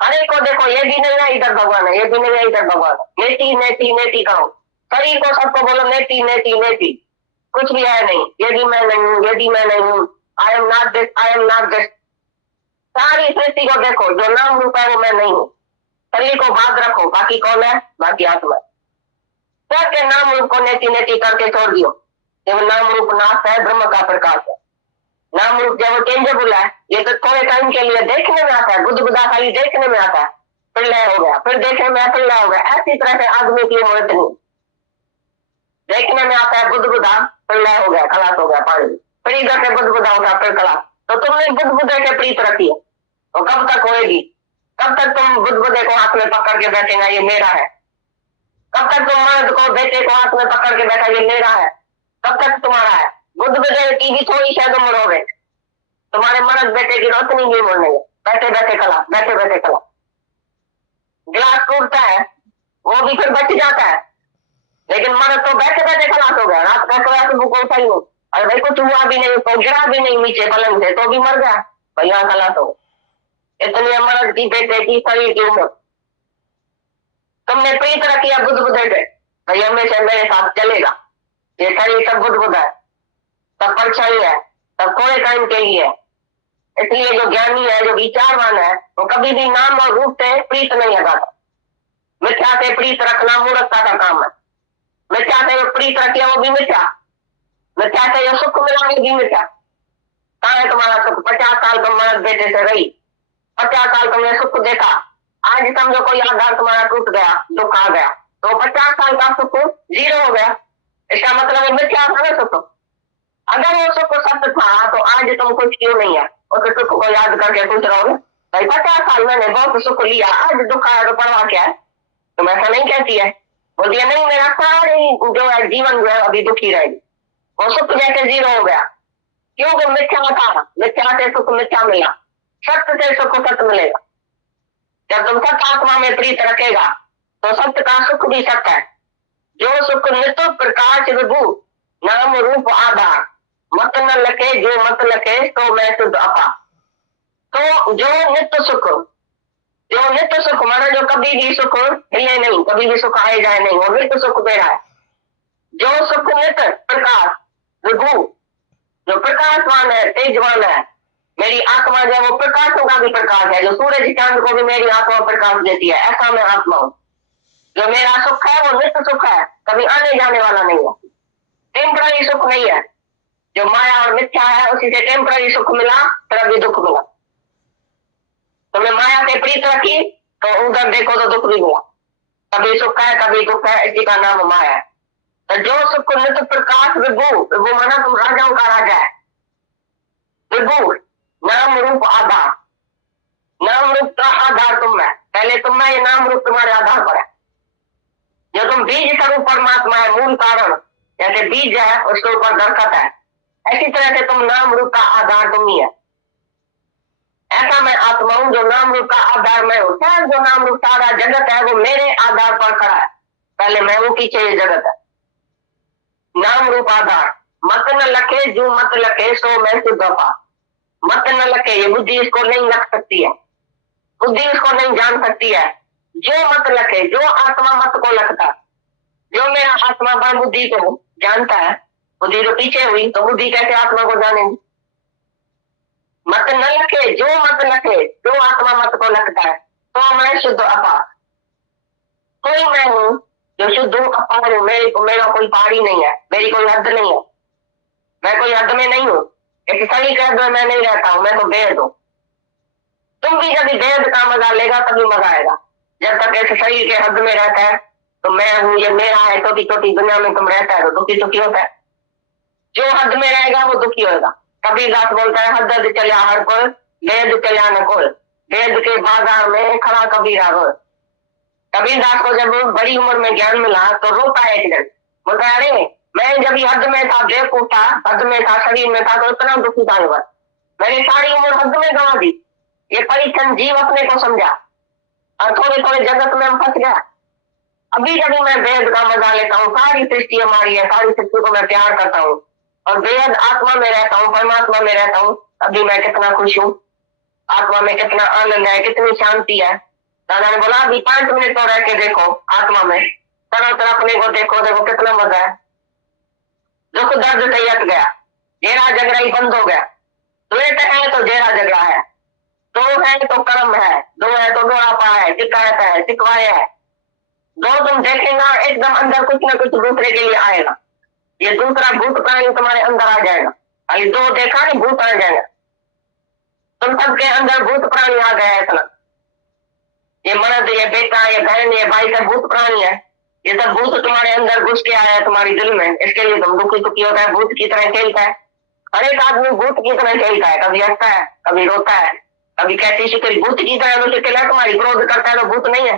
हरे को देखो, ये भी नहीं है इधर भगवान है, ये भी नहीं है इधर भगवान है। नेति नेति नेति कहो, शरीर को सबको बोलो नेति नेति नेति, कुछ भी है नहीं। ये भी मैं नहीं हूँ, ये भी मैं नहीं हूँ, I am not this, I am not this. सारी सृष्टि को देखो, जो नाम रूप है वो मैं नहीं हूँ। शरीर को बात रखो, बाकी कौन है? बाकी आत्मा। सबके नाम रूप को नेति नेति करके छोड़ दियो। जब नाम रूप नाश है, ब्रह्म का प्रकाश है। नाम रूप जब चेंजेबल है, ये तो थोड़े टाइम के लिए देखने में आता है, बुद्ध खाली देखने में आता है, फिर लय हो गया, फिर देखने में फिर लय हो गया। ऐसी तरह से आदमी की मृत्यु नहीं, देखने में आता है बुद्ध फिर लय हो गया, खलास हो गया पानी, फिर इधर से बुद्ध होगा, फिर खलास। तो तुमने बुद्ध के प्रीत रखी है, तो कब तक होएगी? कब तक तुम बुद्ध को हाथ में पकड़ के बैठेगा ये मेरा है? कब तक तुम मर्द को, बेटे को हाथ में पकड़ के बैठा ये मेरा है? कब तक तुम्हारा है? बुद्ध की भी थोड़ी शायद उम्र हो गई, तुम्हारे मर्द बेटे की रोशनी नहीं बोलने, बैठे बैठे कला, बैठे बैठे कला। गिलास टूटता है, वो भी फिर बच जाता है, लेकिन मर्द तो बैठे बैठे खलास हो गया। रात का सोया तो बुक उठा ही हो, और भाई कुछ हुआ भी नहीं, तो गिरा भी नहीं नीचे पलंग से, तो भी मर गया, भैया खलास हो। इतनी मर्द की, बेटे की, शरीर की उम्र। तुमने प्रीत रखी है बुद्ध से, भाई हमेशा मेरे साथ चलेगा, ये शरीर सब बुद्ध है, सब परछाई है, सब थोड़े टाइम के लिए है। इसलिए जो ज्ञानी है, जो विचारवान है, वो कभी भी नाम और रूप से प्रीत नहीं लगाता। मिथ्या से प्रीत रखना मूर्खता का काम है। मिथ्या से जो प्रीत रखिए वो भी मिथ्या, मिथ्या से जो सुख मिला वो भी मिथ्या। कहाँ है तुम्हारा सुख? 50 साल तुम मर्द बेटे से रही, 50 साल तुमने सुख देखा, आज समझो कोई आधार तुम्हारा टूट गया, दुख आ गया, तो 50 साल का सुख 0 हो गया। इसका मतलब मिथ्या था ना सुख। अगर वो सुख सत्य था तो आज तुम कुछ क्यों नहीं है? उस सुख को याद करके कुछ रहोगे, भाई 50 साल मैंने बहुत सुख लिया, आज दुख आया तो परवाह क्या है? तुम ऐसा नहीं कहती है, बोलती है नहीं मेरा सारी जो है जीवन जो है अभी दुखी रहेगी। वो सुख जैसे 0 हो गया, क्योंकि मिथ्या था, मिथ्या से सुख मिथ्या मिला, सत्य से सुख सत्य मिलेगा। जब तुम सत्य आत्मा में प्रीत रखेगा तो सत्य का सुख भी सत्य है। जो सुख नित्य प्रकाश विभु नाम रूप आधार, मत न लखे जो मत लखे तो मैं शुद्ध अपा। तो जो नित्य सुख माना, जो कभी भी सुख हिले नहीं, कभी भी सुख आए जाए नहीं, वो नित्य सुख दे रहा है। जो सुख नित्य प्रकाश, विभु जो प्रकाशवान है, तेजवान है, मेरी आत्मा जो है वो प्रकाशों का भी प्रकाश है, जो सूरज चांद को भी मेरी आत्मा प्रकाश देती है, ऐसा मैं आत्मा हूँ। जो मेरा सुख है वो नित्य सुख है, कभी आने जाने वाला नहीं है, टेम्पररी सुख नहीं है। जो माया और मिथ्या है उसी से टेम्पररी सुख मिला, फिर अभी दुख मिला। तुमने माया से प्रीत रखी तो उधर देखो तो दुख भी मिला, कभी सुख है कभी दुख है, इसी का नाम माया है। तो जो सुख नित्य प्रकाश विभु, विभु माना तुम राजाओं का राजा है, विभु नाम रूप आधार, नाम रूप का आधार तुम है, पहले तुम है, ये नाम रूप तुम्हारे आधार पर है। जो तुम बीज स्वरूप परमात्मा है, मूल कारण, जैसे बीज है उसके ऊपर दरखत है, ऐसी तरह से तुम नाम रूप का आधार तुम ही है। ऐसा मैं आत्मा हूं जो नाम रूप का आधार मैं हूं। जो नाम रूप सारा जगत है वो मेरे आधार पर खड़ा है, पहले मैं हूं, पीछे ये जगत है। नाम रूप आधार, मत न लखे जो मत लखे सो मैं सिद्धपा, मत न लखे, ये बुद्धि इसको नहीं लग सकती है, बुद्धि इसको नहीं जान सकती है। जो मत लखे, जो आत्मा मत को लगता, जो मेरा आत्मा पर बुद्धि को जानता है, बुद्धि तो पीछे हुई तो बुद्धि कैसे आत्मा को जानेगी। मत न लखे, जो मत लखे, जो आत्मा मत को लगता है, तो मैं शुद्ध अपार, कोई मैं हूं जो शुद्ध हूं, अपार हूं, मेरा कोई पहाड़ी नहीं है, मेरी कोई हद नहीं है, मैं कोई हद में नहीं हूँ, एक सही के हद में मैं नहीं रहता हूँ, मैं तो बेहद हूँ। तुम भी जब बेहद का मजा लेगा तभी मजा आएगा, जब तक ऐसे शरीर के हद में रहता है तो मैं हूँ, ये मेरा है, छोटी छोटी दुनिया में तुम रहता है तो दुखी होता है। जो हद में रहेगा वो दुखी होगा। कबीर दास बोलता है, हद चला हर कोई, वेद चला न कोई, वेद के बाजार में खड़ा कबीरा रोए। कबीर दास को जब बड़ी उम्र में ज्ञान मिला तो रोता है एक दिन, बोलता है अरे मैं जब हद में था, बेवकूफ था, हद में था, शरीर में था, तो इतना दुखी था, मैंने सारी उम्र हद में गंवा दी, ये परिच्छन जीव अपने को समझा और थोड़े थोड़े जगत में फंस गया। अभी जब मैं वेद का मजा लेता हूँ, सारी सृष्टि हमारी है, सारी सृष्टि को मैं प्यार करता हूँ और वेद आत्मा में रहता हूँ, परमात्मा में रहता हूँ, अभी मैं कितना खुश हूँ, आत्मा में कितना आनंद है, कितनी शांति है। दादा ने बोला अभी 5 मिनट तो रह के देखो आत्मा में, तरह तरह अपने को देखो, देखो कितना मजा है। दुख दर्द से हट गया, जेरा झगड़ा ही बंद हो गया। द्वेष है तो जेरा झगड़ा है, दो है तो कर्म है, दो है तो दोहरापा है, शिकायत है, शिकवाए है। दो तुम देखेगा एकदम अंदर कुछ ना कुछ दूसरे के लिए आएगा, ये दूसरा भूत प्राणी तुम्हारे अंदर आ जाएगा। अभी दो देखा नहीं, भूत आ जाएगा, तुम सबके अंदर भूत प्राणी आ गया है। इतना ये मर्द, ये बेटा, ये बहन, ये भाई सब भूत प्राणी है, ये सब भूत तुम्हारे अंदर घुस के आया है तुम्हारी दिल में, इसके लिए तुम दुखी होता है, भूत की तरह खेलता है। हर एक आदमी भूत की तरह खेलता है, कभी हंसता है, कभी रोता है, कभी कैसी शिकल, भूत की तरह मुश्किल है तुम्हारी। क्रोध करता है तो भूत नहीं है,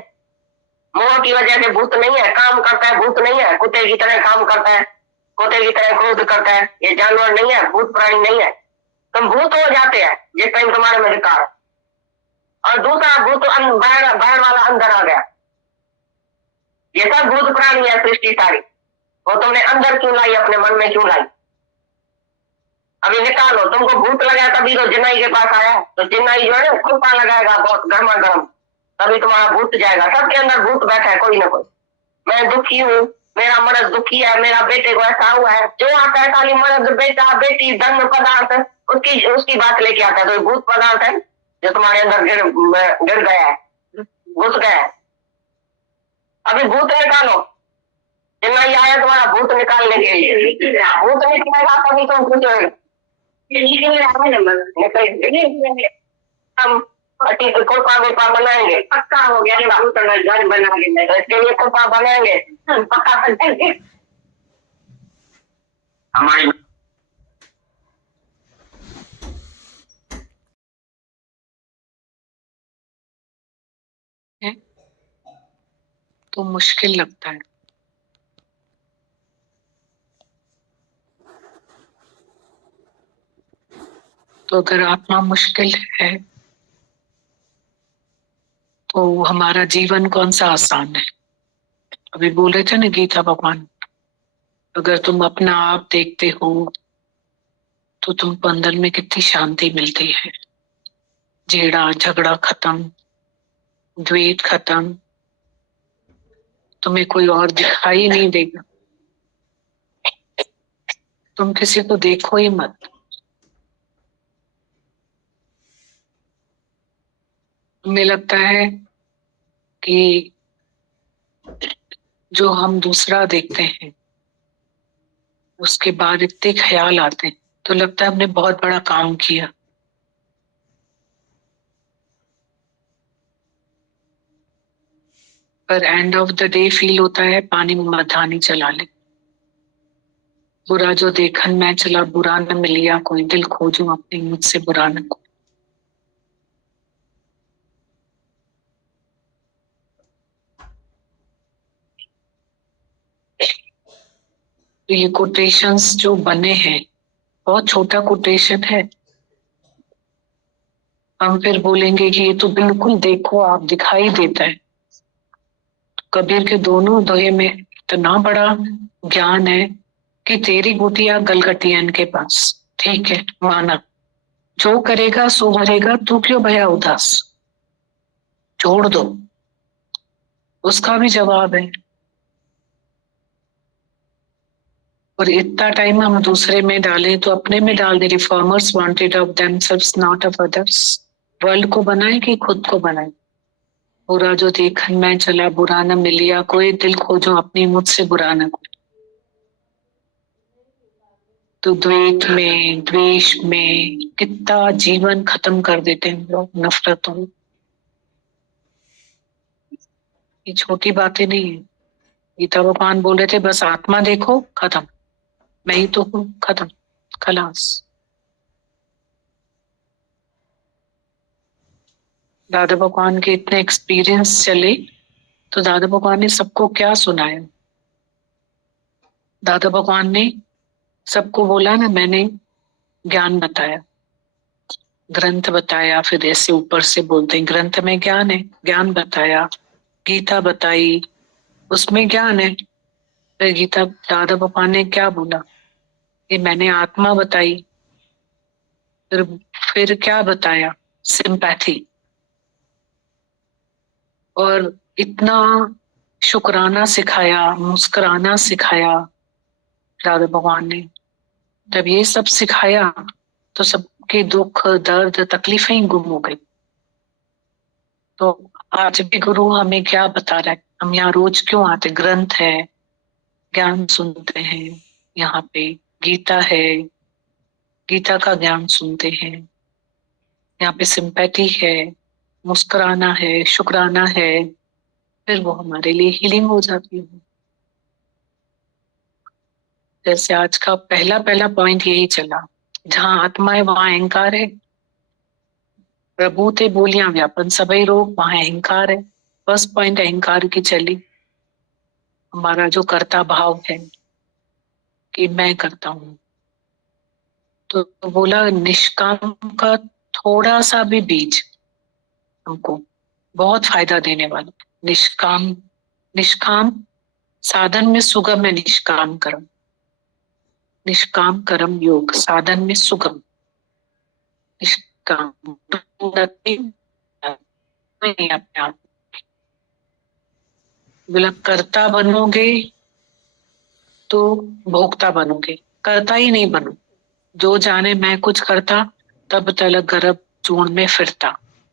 मोह की वजह से भूत नहीं है, काम करता है भूत नहीं है, कुत्ते की तरह काम करता है, कुत्ते की तरह क्रोध करता है, ये जानवर नहीं है, भूत प्राणी नहीं है। तुम भूत हो जाते हैं जिस टाइम तुम्हारे में विकार, और दूसरा भूत बाहर वाला अंदर आ गया। ये सब भूत प्राणी है सृष्टि सारी, वो तुमने अंदर क्यों लाई, अपने मन में क्यों लाई? अभी निकालो, तुमको भूत लगा तभी तो जिन्नाई के पास आया, तो जिन्नाई जो है ना खुलपा लगाएगा बहुत गर्मा गर्म, तभी तुम्हारा भूत जाएगा। सबके अंदर भूत बैठा है कोई ना कोई। मैं दुखी हूँ, मेरा मर्द दुखी है, मेरा बेटे को ऐसा हुआ है, जो आता है खाली मर्द, बेटा, बेटी, धन, पदार्थ, उसकी बात लेके आता है, तो भूत पदार्थ है जो तुम्हारे अंदर गिर गया है, घुस गया है। अभी भूत निकालो, जिन्नाई आया तुम्हारा भूत निकालने के लिए, भूत निकलेगा तभी तुम खुश होगे। हम कृपा विपा बनाएंगे, पक्का हो गया, घर बनाएंगे, इसके लिए कृपा बनाएंगे, पक्का बनाएंगे। हमारी तो मुश्किल लगता है। तो अगर आत्मा मुश्किल है तो हमारा जीवन कौन सा आसान है? अभी बोल रहे थे ना गीता भगवान, अगर तुम अपना आप देखते हो तो तुमको अंदर में कितनी शांति मिलती है। जेड़ा झगड़ा खत्म, द्वेष खत्म, तुम्हें कोई और दिखाई नहीं देगा। तुम किसी को देखो ही मत। हमें लगता है कि जो हम दूसरा देखते हैं उसके बाद इतने ख्याल आते हैं तो लगता है हमने बहुत बड़ा काम किया। पर end of the day feel होता है पानी में मधानी चला ले। बुरा जो देखन मैं चला बुरा न मिलिया कोई, दिल खोजूं अपने मुझसे बुरा न कोई। तो ये कोटेशंस जो बने हैं बहुत छोटा कोटेशन है। हम फिर बोलेंगे कि ये तो बिल्कुल देखो आप दिखाई देता है। कबीर के दोनों दोहे में इतना बड़ा ज्ञान है कि तेरी गुटिया गलगटिया इनके पास, ठीक है माना, जो करेगा सो भरेगा, तू क्यों भया उदास, छोड़ दो। उसका भी जवाब है। और इतना टाइम हम दूसरे में डालें तो अपने में डाल दे। Reformers wanted of themselves not of others. World को बनाए कि खुद को बनाए। बुरा जो देखन मैं चला बुरा न मिलिया कोई, दिल खोजो अपनी मुझसे बुरा न कोई। तो द्वेष में द्वेष में कितना जीवन खत्म कर देते हैं लोग, नफरतों में। ये छोटी बातें नहीं है। गीता भगवान बोल रहे थे बस आत्मा देखो, खत्म, मैं ही तो हूँ, खत्म, खलास। दादा भगवान के इतने एक्सपीरियंस चले तो दादा भगवान ने सबको क्या सुनाया। दादा भगवान ने सबको बोला ना, मैंने ज्ञान बताया, ग्रंथ बताया, फिर ऐसे ऊपर से बोलते हैं ग्रंथ में ज्ञान है, ज्ञान बताया, गीता बताई उसमें ज्ञान है। फिर गीता दादा भगवान ने क्या बोला कि मैंने आत्मा बताई, फिर क्या बताया, सिंपैथी। और इतना शुक्राना सिखाया, मुस्कुराना सिखाया दादा भगवान ने। जब ये सब सिखाया तो सबके दुख दर्द तकलीफें ही गुम हो गई। तो आज भी गुरु हमें क्या बता रहा है, हम यहाँ रोज क्यों आते, ग्रंथ है, ज्ञान सुनते हैं, यहाँ पे गीता है, गीता का ज्ञान सुनते हैं, यहाँ पे सिंपैथी है, मुस्कुराना है, शुक्राना है, फिर वो हमारे लिए हीलिंग हो जाती है। जैसे आज का पहला पहला पॉइंट यही चला, जहाँ आत्मा है वहां अहंकार है, प्रभु ते बोलियां व्यापन सबई रोग, वहां अहंकार है। फर्स्ट पॉइंट अहंकार की चली, हमारा जो कर्ता भाव है कि मैं करता हूँ। तो बोला निष्काम का थोड़ा सा भी बीज हमको बहुत फायदा देने वाला। निष्काम, निष्काम साधन में सुगम है, निष्काम कर्म, निष्काम कर्म योग साधन में सुगम। निष्काम नहीं अपने आप, बोला कर्ता बनोगे तो भोक्ता बनोगे, कर्ता ही नहीं बनो। जो जाने मैं कुछ करता तब तलक गर्भ चूर्ण में फिरता,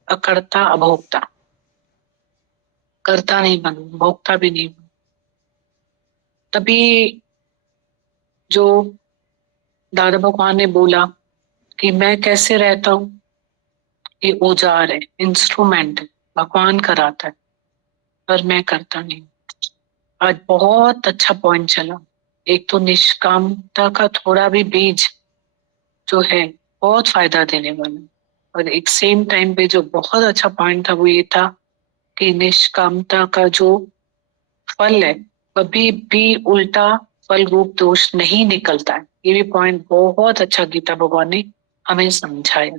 अकर्ता अभोक्ता। कर्ता नहीं बनो, भोक्ता भी नहीं बनो। तभी जो दादा भगवान ने बोला कि मैं कैसे रहता हूँ, ये औजार है, इंस्ट्रूमेंट है, भगवान कराता है पर मैं करता नहीं। आज बहुत अच्छा पॉइंट चला। एक तो निष्कामता का थोड़ा भी बीज जो है बहुत फायदा देने वाला, और एक सेम टाइम पे जो बहुत अच्छा पॉइंट था वो ये था कि निष्कामता का जो फल है कभी भी उल्टा फल रूप दोष नहीं निकलता है। ये भी पॉइंट बहुत अच्छा गीता भगवान ने हमें समझाया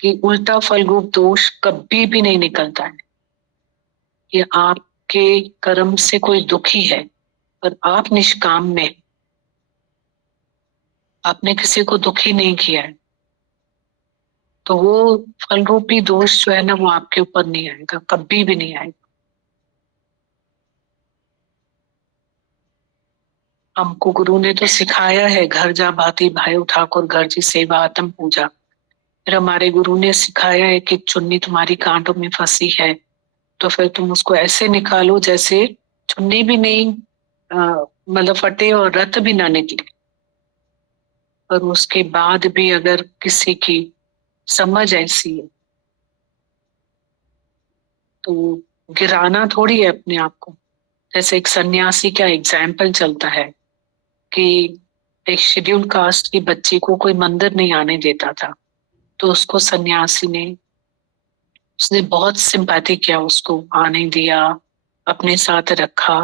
कि उल्टा फल रूप दोष कभी भी नहीं निकलता है। कि आपके कर्म से कोई दुखी है पर आप निष्काम में, आपने किसी को दुखी नहीं किया है, तो वो फल रूपी दोष जो है ना वो आपके ऊपर नहीं आएगा, कभी भी नहीं आएगा। हमको गुरु ने तो सिखाया है, घर जा भाती भाई ठाकुर घर जी सेवा आत्म पूजा। फिर हमारे गुरु ने सिखाया है कि चुन्नी तुम्हारी कांटों में फंसी है तो फिर तुम उसको ऐसे निकालो जैसे चुन्नी भी नहीं मतलब फटे और रत भी ना निकले। पर उसके बाद भी अगर किसी की समझ ऐसी है तो गिराना थोड़ी है अपने आप को। जैसे एक सन्यासी का एग्जाम्पल चलता है कि एक शेड्यूल कास्ट की बच्ची को कोई मंदिर नहीं आने देता था, तो उसको सन्यासी ने उसने बहुत सिंपैथी किया, उसको आने दिया, अपने साथ रखा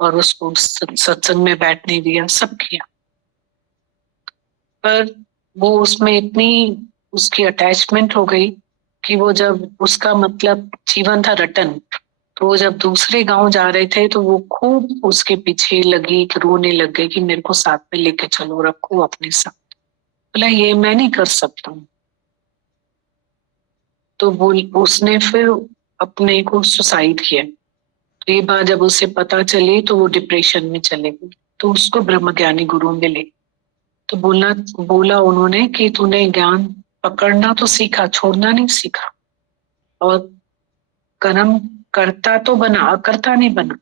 और उसको सत्संग में बैठने दिया, सब किया। पर वो उसमें इतनी उसकी अटैचमेंट हो गई कि वो जब उसका मतलब जीवन था रटन, तो वो जब दूसरे गांव जा रहे थे तो वो खूब उसके पीछे लगी, रोने लग गई कि मेरे को साथ में लेके चलो, रखो अपने साथ। बोला ये मैं नहीं कर सकता हूँ। तो वो उसने फिर अपने को सुसाइड किया। तो ये बात जब उसे पता चली तो वो डिप्रेशन में चले गई। तो उसको ब्रह्मज्ञानी गुरु मिले तो बोला उन्होंने कि तूने ज्ञान पकड़ना तो सीखा, छोड़ना नहीं सीखा, और कर्म करता तो बना, अकर्ता नहीं बना।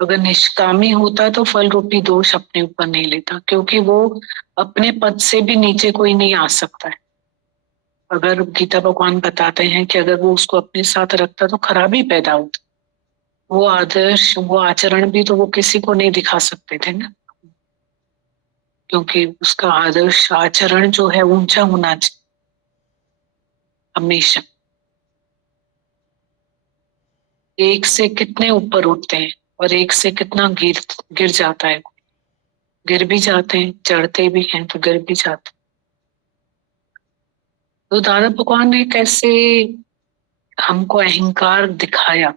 अगर निष्कामी होता तो फल रूपी दोष अपने ऊपर नहीं लेता, क्योंकि वो अपने पद से भी नीचे कोई नहीं आ सकता है। अगर गीता भगवान बताते हैं कि अगर वो उसको अपने साथ रखता तो खराबी पैदा होती। वो आदर्श, वो आचरण भी तो वो किसी को नहीं दिखा सकते थे ना, क्योंकि उसका आदर्श आचरण जो है ऊंचा होना चाहिए हमेशा। एक से कितने ऊपर उठते हैं और एक से कितना गिर जाता है। गिर भी जाते हैं, चढ़ते भी हैं तो गिर भी जाते हैं। तो दादा भगवान ने कैसे हमको अहंकार दिखाया,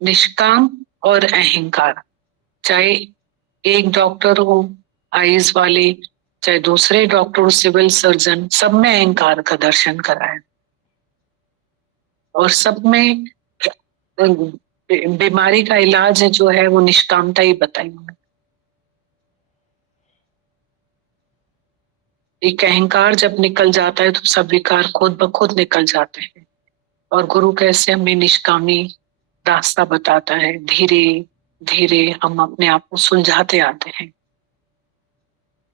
निष्काम और अहंकार। चाहे एक डॉक्टर हो आईज वाले, चाहे दूसरे डॉक्टर सिविल सर्जन, सब में अहंकार का दर्शन कराया और सब में बीमारी का इलाज जो है वो निष्कामता ही बताई। एक अहंकार जब निकल जाता है तो सब विकार खुद ब खुद निकल जाते हैं। और गुरु कैसे हमें निष्कामी रास्ता बताता है, धीरे धीरे हम अपने आप को सुलझाते आते हैं।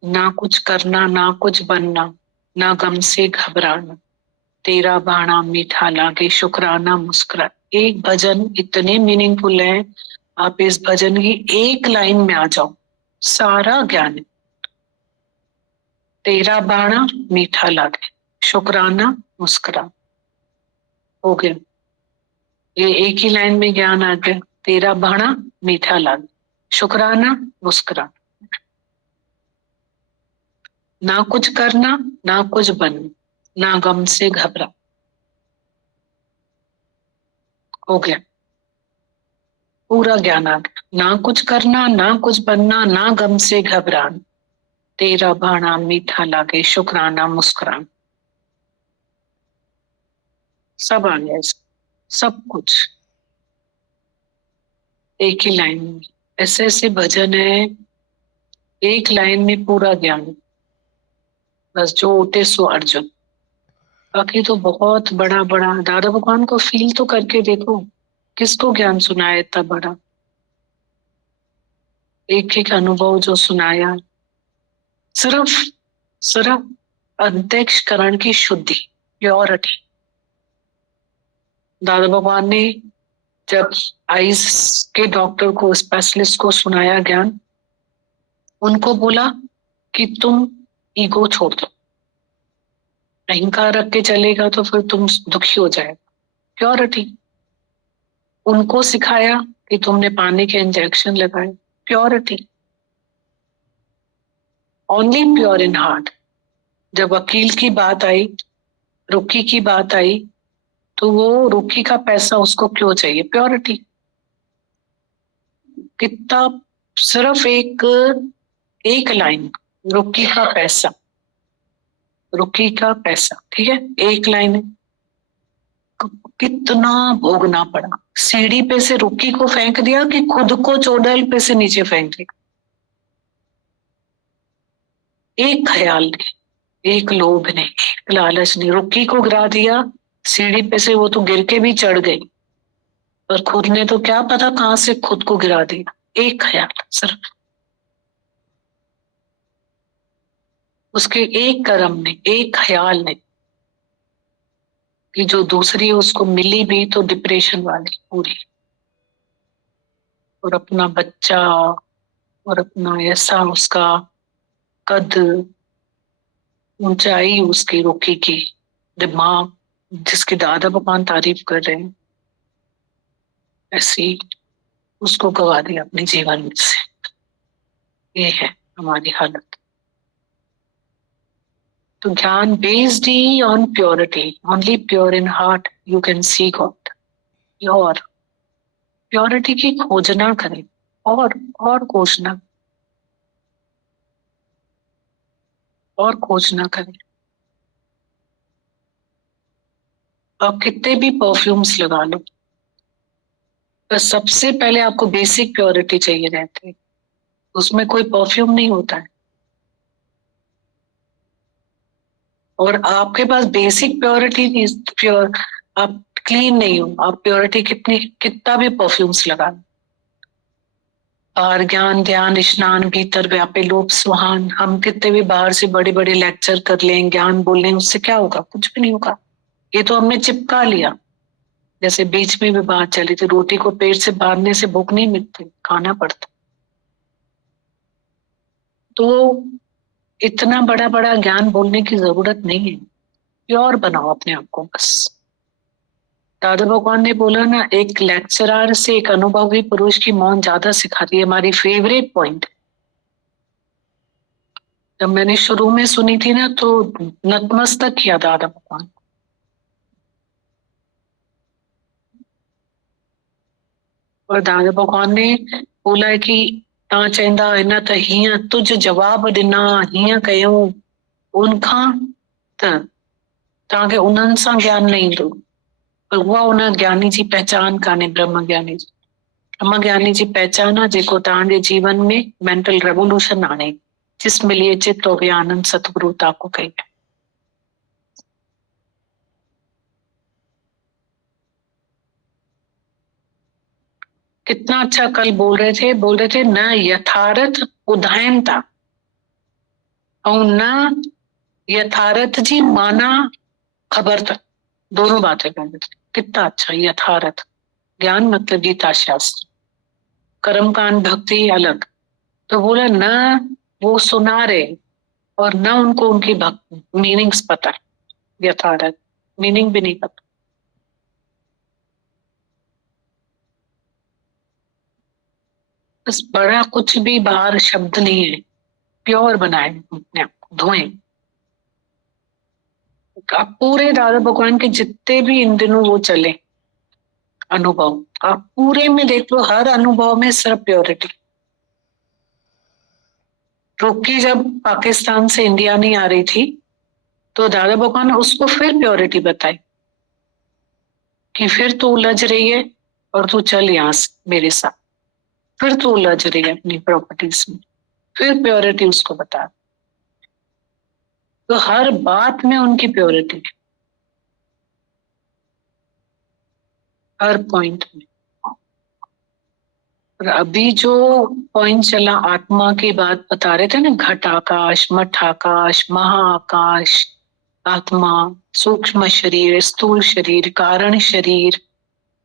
ना कुछ करना, ना कुछ बनना, ना गम से घबराना, तेरा बाणा मीठा लागे शुक्राना मुस्कुरा। एक भजन इतने मीनिंगफुल है, आप इस भजन की एक लाइन में आ जाओ, सारा ज्ञान है। तेरा बाणा मीठा लागे शुक्राना मुस्कुरा, हो गया। ये एक ही लाइन में ज्ञान आ गया। तेरा बाणा मीठा लागे शुक्राना मुस्कुरा। ना कुछ करना, ना कुछ बनना, ना गम से घबरा, हो गया। पूरा ज्ञान आ गया। ना कुछ करना, ना कुछ बनना, ना गम से घबराना, तेरा भाना मीठा लागे शुक्राना मुस्कुराना। सब आ गया, सब कुछ एक ही लाइन में। ऐसे ऐसे भजन है, एक लाइन में पूरा ज्ञान। बस जो उठे सो अर्जुन। बाकी तो बहुत बड़ा बड़ा दादा भगवान को फील तो करके देखो, किसको ज्ञान सुनाया इतना बड़ा। एक एक अनुभव जो सुनाया, सिर्फ सिर्फ अंतःकरण की शुद्धि, प्योरिटी। दादा भगवान ने जब आईज के डॉक्टर को, स्पेशलिस्ट को सुनाया ज्ञान, उनको बोला कि तुम ईगो छोड़ दो, अहंकार रख के चलेगा तो फिर तुम दुखी हो जाएगा। प्योरिटी। उनको सिखाया कि तुमने पानी के इंजेक्शन लगाए, purity. Only pure in heart. जब वकील की बात आई, रुकी की बात आई, तो वो रुकी का पैसा उसको क्यों चाहिए? प्योरिटी। कितना, सिर्फ एक लाइन, रुकी का पैसा, रुकी का पैसा, ठीक है, एक लाइन है। कितना भोगना पड़ा। सीढ़ी पे से रुक्की को फेंक दिया कि खुद को चोडल पे से नीचे फेंक दिया। एक ख्याल ने, एक लोभ ने, एक लालच ने रुक्की को गिरा दिया सीढ़ी पे से। वो तो गिर के भी चढ़ गई, पर खुद ने तो क्या पता कहां से खुद को गिरा दिया। एक ख्याल सिर्फ, उसके एक कर्म ने, एक ख्याल ने, कि जो दूसरी उसको मिली भी तो डिप्रेशन वाली पूरी, और अपना बच्चा और अपना ऐसा उसका कद, ऊंचाई उसकी रुकी की, दिमाग जिसकी दादा भगवान तारीफ कर रहे हैं, ऐसी उसको गवा दिया अपने जीवन में से। ये है हमारी हालत। तो ज्ञान based he on purity, only pure in heart you can see God. Pure purity की खोजना करें, और खोजना, और खोजना करें। आप कितने भी परफ्यूम्स लगा लो, पर सबसे पहले आपको बेसिक प्योरिटी चाहिए रहती है, उसमें कोई परफ्यूम नहीं होता है। और आपके पास बेसिक प्योरिटी नहीं, प्योर आप क्लीन नहीं हो, आप प्योरिटी कितना भी परफ्यूम्स लगा लो। बाहर ज्ञान ध्यान स्नान भीतर व्यापे लोभ सुहान, हम कितने भी बाहर से बड़े बड़े लेक्चर कर लें, ज्ञान बोल लें, उससे क्या होगा? कुछ भी नहीं होगा। ये तो हमने चिपका लिया। जैसे बीच में भी बात चली थी, रोटी को पेट से बांधने से भूख नहीं मिटती, खाना पड़ता। तो इतना बड़ा बड़ा ज्ञान बोलने की जरूरत नहीं है। प्योर बनाओ अपने आप को बस। दादा भगवान ने बोला ना, एक लेक्चरर से एक अनुभवी पुरुष की मौन ज्यादा सिखाती है। हमारी फेवरेट पॉइंट, जब मैंने शुरू में सुनी थी ना तो नतमस्तक किया दादा भगवान। और दादा भगवान ने बोला है कि तव्हां चवंदा हिन त हीअं तुझ जवाब ॾिना, हीअं कयूं, उनखां त तव्हांखे उन्हनि सां ज्ञान न ईंदो। पर उहा उन ज्ञानी जी पहचान कान्हे। ब्रह्म ज्ञानी जी, ब्रह्म ज्ञानी जी पहचान आहे जेको तव्हांजे जीवन में मेंटल रेवोल्यूशन आणे, जिसमें लिए चित्त हो गया आनंद सतगुरु ताको कही। कितना अच्छा कल बोल रहे थे न यथार्थ ॿुधाइनि था और न यथार्थ जी माना खबर था। दोनों बातें बोल रहे थे। कितना अच्छा। यथार्थ ज्ञान मतलब गीता शास्त्र, कर्मकांड भक्ति अलग। तो बोला न वो सुना रहे और न उनको उनकी मीनिंग्स पता है। यथार्थ मीनिंग भी नहीं पता। बस बड़ा कुछ भी बाहर शब्द नहीं है। प्योर बनाए अपने आप को, धोएं। आप पूरे दादा भगवान के जितने भी इन दिनों वो चले अनुभव, आप पूरे में देख लो, हर अनुभव में सिर्फ प्योरिटी। रुक्की जब पाकिस्तान से इंडिया नहीं आ रही थी तो दादा भगवान ने उसको फिर प्योरिटी बताई कि फिर तू उलझ रही है और तू चल यहाँ से मेरे साथ। फिर तू उलझ रही है अपनी प्रॉपर्टीज में, फिर प्योरिटी उसको बता। तो हर बात में उनकी प्योरिटी, हर पॉइंट में। और अभी जो पॉइंट चला आत्मा की बात बता रहे थे ना, घट आकाश, मठ आकाश, महाआकाश, आत्मा, सूक्ष्म शरीर, स्थूल शरीर, कारण शरीर,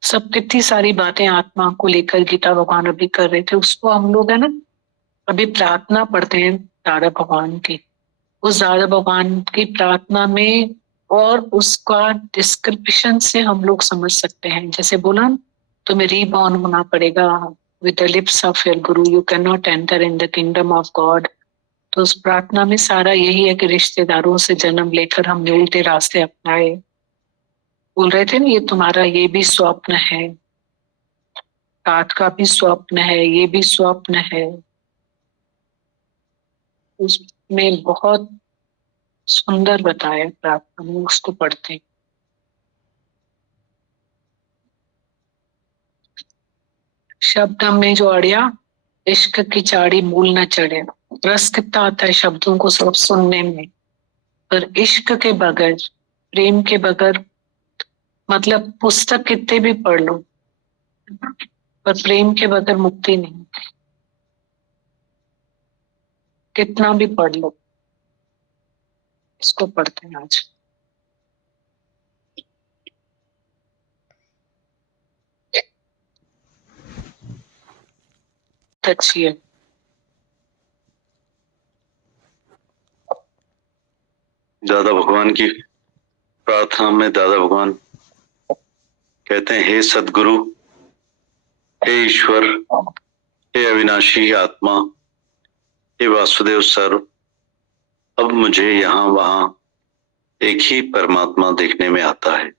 सब कितनी सारी बातें आत्मा को लेकर गीता भगवान अभी कर रहे थे। उसको हम लोग है ना अभी प्रार्थना पढ़ते हैं दादा भगवान की। उस दादा भगवान की प्रार्थना में और उसका डिस्क्रिप्शन से हम लोग समझ सकते हैं। जैसे बोला तुम्हें रीबॉर्न होना पड़ेगा, with the lips of your guru you cannot enter in the kingdom of God। तो उस प्रार्थना में सारा यही है कि रिश्तेदारों से जन्म लेकर हमने उल्टे रास्ते अपनाए। बोल रहे थे ना ये तुम्हारा ये भी स्वप्न है, रात का भी स्वप्न है, ये भी स्वप्न है। उसमें बहुत सुंदर बताया प्रार्थना में, उसको पढ़ते। शब्द में जो अड़िया, इश्क की चाड़ी मूल न चढ़े। रस कितना आता है शब्दों को सिर्फ सुनने में, पर इश्क के बगैर, प्रेम के बगैर, मतलब पुस्तक कितने भी पढ़ लो, पर प्रेम के बगैर मुक्ति नहीं। कितना भी पढ़ लो। इसको पढ़ते हैं आज। अच्छी है। दादा भगवान की प्रार्थना में दादा भगवान कहते हैं, हे सदगुरु, हे ईश्वर, हे अविनाशी आत्मा, हे वासुदेव सर्व, अब मुझे यहाँ वहां एक ही परमात्मा देखने में आता है।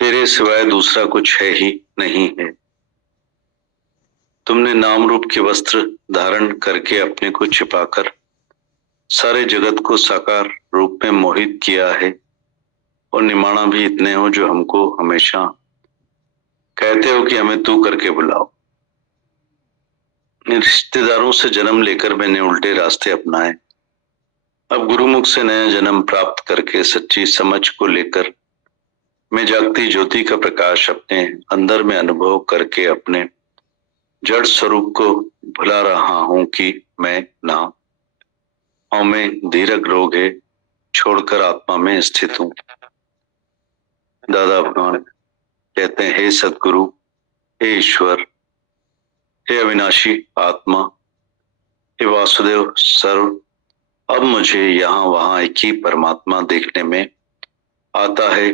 तेरे सिवाय दूसरा कुछ है ही नहीं है। तुमने नाम रूप के वस्त्र धारण करके अपने को छिपाकर सारे जगत को साकार रूप में मोहित किया है, और निमाणा भी इतने हो जो हमको हमेशा कहते हो कि हमें तू करके बुलाओ। रिश्तेदारों से जन्म लेकर मैंने उल्टे रास्ते अपनाए। अब गुरुमुख से नया जन्म प्राप्त करके सच्ची समझ को लेकर मैं जागती ज्योति का प्रकाश अपने अंदर में अनुभव करके अपने जड़ स्वरूप को भुला रहा हूं कि मैं ना हूं, में धीरज रोग है, छोड़कर आत्मा में स्थित हूं। दादा भगवान कहते हैं, हे सदगुरु, हे ईश्वर, हे अविनाशी आत्मा, हे वासुदेव सर्व, अब मुझे यहाँ वहां एक ही परमात्मा देखने में आता है।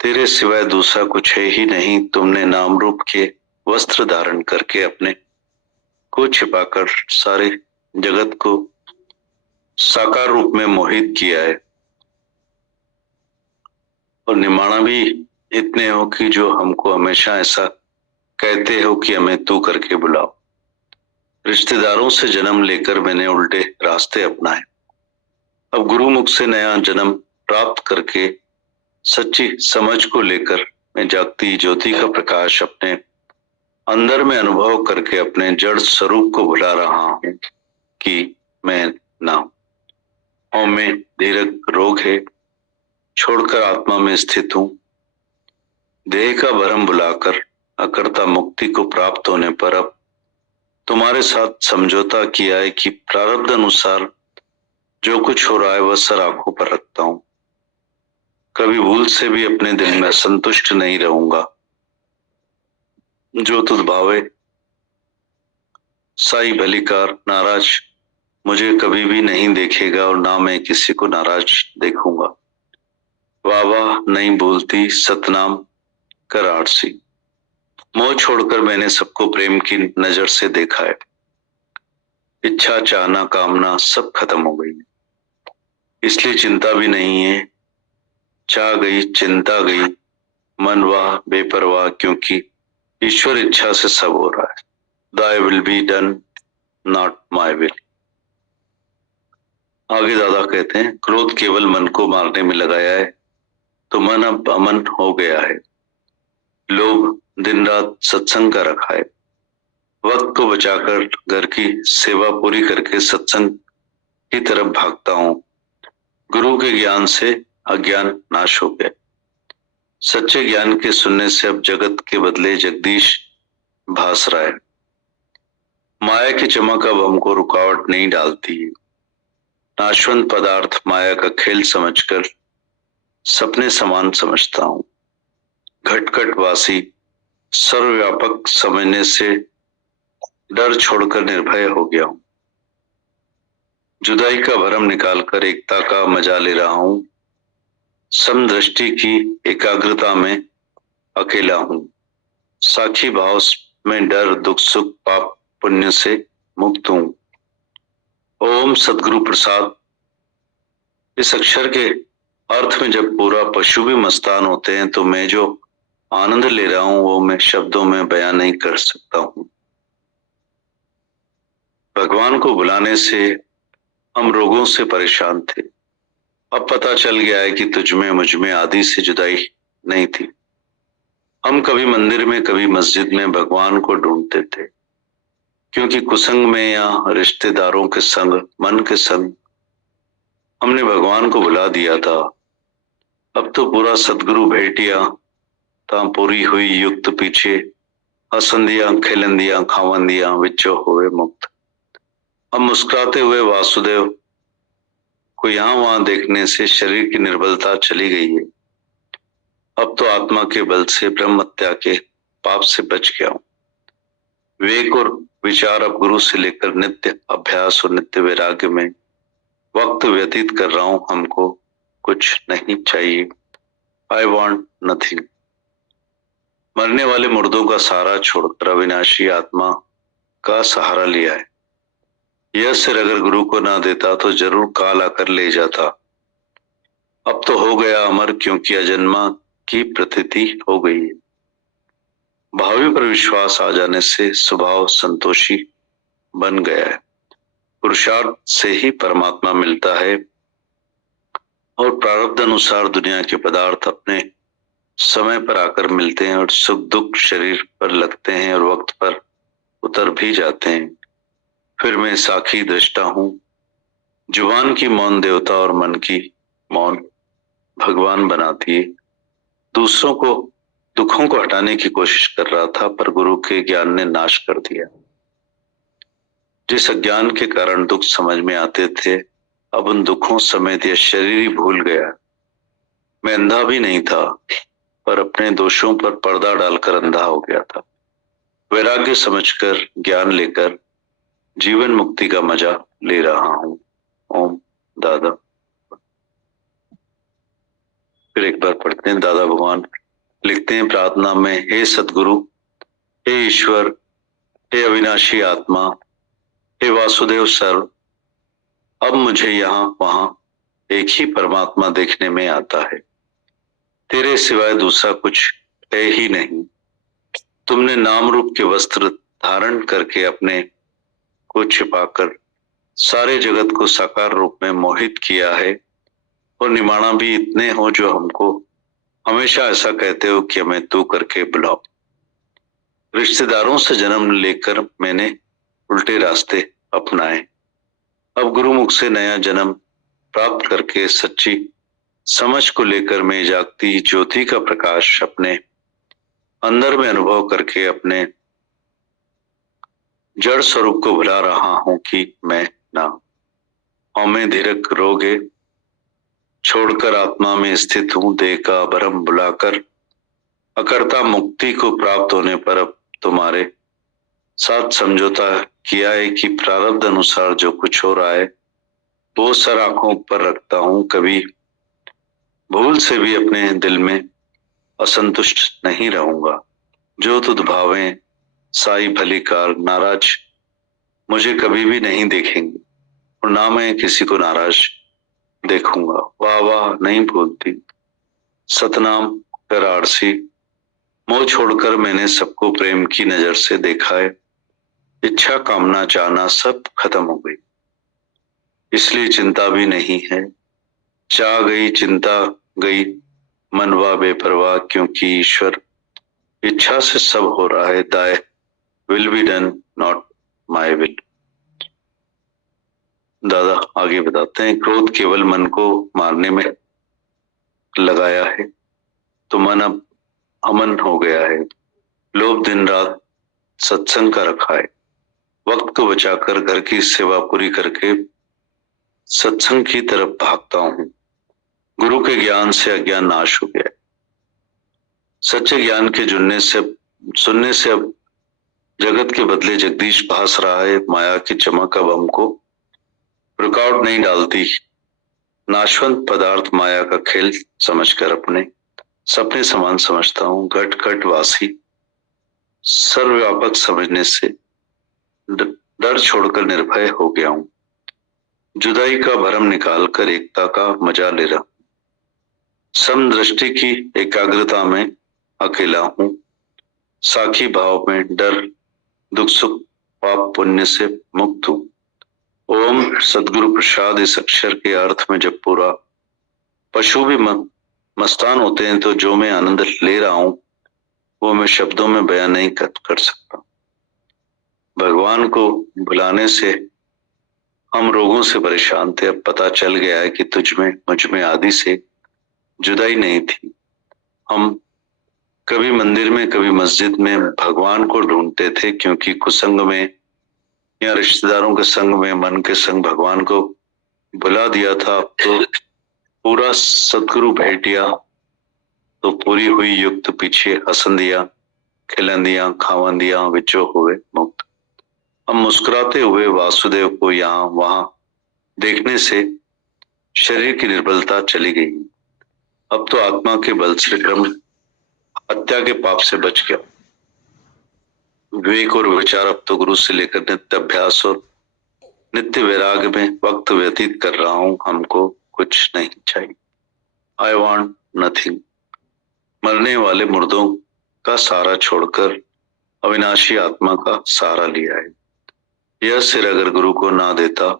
तेरे सिवाय दूसरा कुछ है ही नहीं। तुमने नाम रूप के वस्त्र धारण करके अपने को छिपाकर सारे जगत को साकार रूप में मोहित किया है, और निमाणा भी इतने हो कि जो हमको हमेशा ऐसा कहते हो कि हमें तू करके बुलाओ। रिश्तेदारों से जन्म लेकर मैंने उल्टे रास्ते अपनाए। अब गुरुमुख से नया जन्म प्राप्त करके सच्ची समझ को लेकर मैं जागती ज्योति का प्रकाश अपने अंदर में अनुभव करके अपने जड़ स्वरूप को भुला रहा हूं कि मैं ना हूं, में धीरज रोग है, छोड़कर आत्मा में स्थित हूं। देह का भरम बुलाकर अकर्ता मुक्ति को प्राप्त होने पर अब तुम्हारे साथ समझौता किया है कि प्रारब्ध अनुसार जो कुछ हो रहा है वह सर आंखों पर रखता हूं। कभी भूल से भी अपने दिल में संतुष्ट नहीं रहूंगा। जो तुझ भावे साई भलीकार, नाराज मुझे कभी भी नहीं देखेगा और ना मैं किसी को नाराज देखूंगा। वाह वाह नहीं बोलती सतनाम कर आरसी। मोह छोड़कर मैंने सबको प्रेम की नजर से देखा है। इच्छा चाहना कामना सब खत्म हो गई, इसलिए चिंता भी नहीं है। चाह गई चिंता गई, मन वाह बेपरवाह, क्योंकि ईश्वर इच्छा से सब हो रहा है। Thy will be done, not my will। आगे दादा कहते हैं, क्रोध केवल मन को मारने में लगाया है तो मन अब अमन हो गया है। लोभ दिन रात सत्संग का रखा है। वक्त को बचाकर घर की सेवा पूरी करके सत्संग की तरफ भागता हूं। गुरु के ज्ञान से अज्ञान नाश हो गया। सच्चे ज्ञान के सुनने से अब जगत के बदले जगदीश भास रहा है। माया की चमक अब हमको रुकावट नहीं डालती है। नाशवंत पदार्थ माया का खेल समझकर सपने समान समझता हूं। घटघट वासी सर्वव्यापक समझने से डर छोड़कर निर्भय हो गया हूं। जुदाई का भरम निकालकर एकता का मजा ले रहा हूं। समदृष्टि की एकाग्रता में अकेला हूं। साक्षी भाव में डर दुख सुख पाप पुण्य से मुक्त हूं। ओम सदगुरु प्रसाद। इस अक्षर के अर्थ में जब पूरा पशु भी मस्तान होते हैं तो मैं जो आनंद ले रहा हूं वो मैं शब्दों में बयान नहीं कर सकता हूं। भगवान को बुलाने से हम रोगों से परेशान थे। अब पता चल गया है कि तुझमें मुझमें आदि से जुदाई नहीं थी। हम कभी मंदिर में कभी मस्जिद में भगवान को ढूंढते थे, क्योंकि कुसंग में या रिश्तेदारों के संग, मन के संग हमने भगवान को भुला दिया था। अब तो पूरा सदगुरु भेटिया ता पूरी हुई युक्त पीछे हसंदियां खेलंदियां खावंदियां विचो हुए मुक्त। अब मुस्कुराते हुए वासुदेव को यहाँ वहां देखने से शरीर की निर्बलता चली गई है। अब तो आत्मा के बल से ब्रह्म हत्या के पाप से बच गया हूं। विवेक और विचार अब गुरु से लेकर नित्य अभ्यास और नित्य वैराग्य में वक्त व्यतीत कर रहा हूं। हमको कुछ नहीं चाहिए। I want nothing. मरने वाले मुर्दों का सहारा छोड़कर अविनाशी आत्मा का सहारा लिया है। यह सिर अगर गुरु को ना देता तो जरूर काल आकर ले जाता। अब तो हो गया अमर, क्योंकि अजन्मा की प्रतीति हो गई है। भावी पर विश्वास आ जाने से स्वभाव संतोषी बन गया है। पुरुषार्थ से ही परमात्मा मिलता है और प्रारब्ध अनुसार दुनिया के पदार्थ अपने समय पर आकर मिलते हैं और सुख दुख शरीर पर लगते हैं और वक्त पर उतर भी जाते हैं। फिर मैं साखी दृष्टा हूं, जुबान की मौन देवता और मन की मौन भगवान बनाती है। दूसरों को दुखों को हटाने की कोशिश कर रहा था, पर गुरु के ज्ञान ने नाश कर दिया। जिस अज्ञान के कारण दुख समझ में आते थे, अब उन दुखों समेत यह शरीर ही भूल गया। मैं अंधा भी नहीं था, पर अपने दोषों पर पर्दा डालकर अंधा हो गया था। वैराग्य समझकर, ज्ञान लेकर जीवन मुक्ति का मजा ले रहा हूं। ओम दादा। फिर एक बार पढ़ते हैं। दादा भगवान लिखते हैं प्रार्थना में, हे सतगुरु, हे ईश्वर, हे अविनाशी आत्मा, हे वासुदेव सर्व, अब मुझे यहाँ वहां एक ही परमात्मा देखने में आता है। तेरे सिवाय दूसरा कुछ है ही नहीं। तुमने नाम रूप के वस्त्र धारण करके अपने को छिपाकर सारे जगत को साकार रूप में मोहित किया है, और निमाणा भी इतने हो जो हमको हमेशा ऐसा कहते हो कि हमें तू करके बुलाओ। रिश्तेदारों से जन्म लेकर मैंने उल्टे रास्ते अपनाए। अब गुरुमुख से नया जन्म प्राप्त करके सच्ची समझ को लेकर मैं जागती ज्योति का प्रकाश अपने अंदर में अनुभव करके अपने जड़ स्वरूप को भुला रहा हूं कि मैं ना हमें धीरक रोगे छोड़कर आत्मा में स्थित हूं। देह का भरम बुलाकर अकर्ता मुक्ति को प्राप्त होने पर अब तुम्हारे साथ समझौता किया है कि प्रारब्ध अनुसार जो कुछ हो रहा है वो सर आंखों पर रखता हूं। कभी भूल से भी अपने दिल में असंतुष्ट नहीं रहूंगा। जो तुद भावें साई भलीकार, नाराज मुझे कभी भी नहीं देखेंगे और ना मैं किसी को नाराज देखूंगा। वाह वाह नहीं भूलती, सतनाम कर आरसी, मोह छोड़कर मैंने सबको प्रेम की नजर से देखा है। इच्छा कामना चाहना सब खत्म हो गई, इसलिए चिंता भी नहीं है। चाह गई चिंता गई, मनवा बेपरवाह, क्योंकि ईश्वर इच्छा से सब हो रहा है। दाय will be done, not my will. दादा आगे बताते हैं, क्रोध केवल मन को मारने में लगाया है तो मन अब अमन हो गया है। लोभ दिन रात सत्संग का रखा है। वक्त को बचाकर घर की सेवा पूरी करके सत्संग की तरफ भागता हूं। गुरु के ज्ञान से अज्ञान नाश हो गया। सच्चे ज्ञान के सुनने से अब जगत के बदले जगदीश भास रहा है। माया की चमक अब हमको रुकावट नहीं डालती। नाशवंत पदार्थ माया का खेल समझकर अपने सपने समान समझता हूं। घट घट वासी सर्वव्यापक समझने से डर छोड़कर निर्भय हो गया हूं। जुदाई का भरम निकालकर एकता का मजा ले रहा हूं। समदृष्टि की एकाग्रता में अकेला हूं। साखी भाव में डर दुख सुख पाप पुण्य से मुक्त हूं। ओम सदगुरु प्रसाद इस अक्षर के अर्थ में जब पूरा पशु भी मस्तान होते हैं तो जो मैं आनंद ले रहा हूं वो मैं शब्दों में बयान नहीं कर सकता। भगवान को बुलाने से हम रोगों से परेशान थे, अब पता चल गया है कि तुझ में मुझ में आदि से जुदाई नहीं थी। हम कभी मंदिर में कभी मस्जिद में भगवान को ढूंढते थे, क्योंकि कुसंग में या रिश्तेदारों के संग में मन के संग भगवान को बुला दिया था। अब तो पूरा सदगुरु भेटिया तो पूरी हुई युक्त पीछे हसंदिया खिलंदिया खावंदिया विचो हुए मुक्त। हम मुस्कुराते हुए वासुदेव को यहाँ वहां देखने से शरीर की निर्बलता चली गई। अब तो आत्मा के बल से ब्रह्म हत्या के पाप से बच गया। विवेक और विचार अब तो गुरु से लेकर नित्य अभ्यास और नित्य वैराग्य में वक्त व्यतीत कर रहा हूं। हमको कुछ नहीं चाहिए। I want nothing. मरने वाले मुर्दों का सहारा छोड़कर अविनाशी आत्मा का सहारा लिया है। यह सिर अगर गुरु को ना देता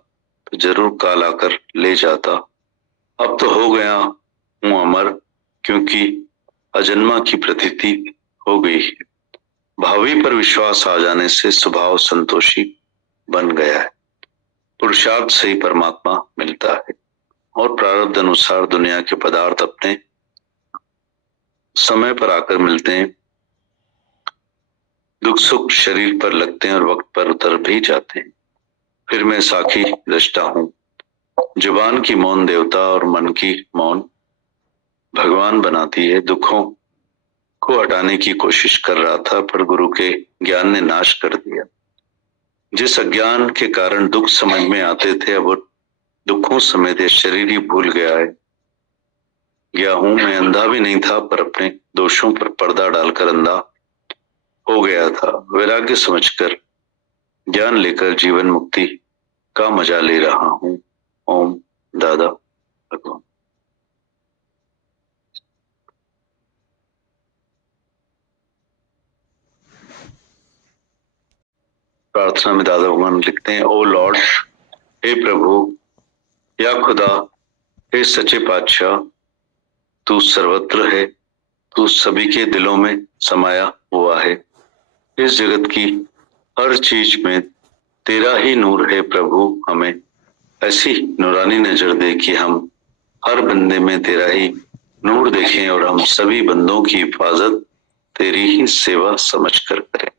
तो जरूर काल आकर ले जाता। अब तो हो गया हूं अमर, क्योंकि अजन्मा की प्रतीति हो गई है। भावी पर विश्वास आ जाने से स्वभाव संतोषी बन गया है। पुरुषार्थ से ही परमात्मा मिलता है और प्रारब्ध अनुसार दुनिया के पदार्थ अपने समय पर आकर मिलते हैं। दुख सुख शरीर पर लगते हैं और वक्त पर उतर भी जाते हैं। फिर मैं साखी दृष्टा हूं। जुबान की मौन देवता और मन की मौन भगवान बनाती है। दुखों को हटाने की कोशिश कर रहा था, पर गुरु के ज्ञान ने नाश कर दिया। जिस अज्ञान के कारण दुख समझ में आते थे, अब वो दुखों समेत शरीर ही भूल गया है। गया हूं मैं अंधा भी नहीं था, पर अपने दोषों पर पर्दा डालकर अंधा हो गया था। वैराग्य समझकर ज्ञान लेकर जीवन मुक्ति का मजा ले रहा हूं। ओम दादा भगवान। प्रार्थना में दादा भगवान लिखते हैं, ओ लॉर्ड, हे प्रभु या खुदा, हे सच्चे पातशाह, तू सर्वत्र है, तू सभी के दिलों में समाया हुआ है। इस जगत की हर चीज में तेरा ही नूर है प्रभु। हमें ऐसी नूरानी नजर दे कि हम हर बंदे में तेरा ही नूर देखें और हम सभी बंदों की हिफाजत तेरी ही सेवा समझकर करें।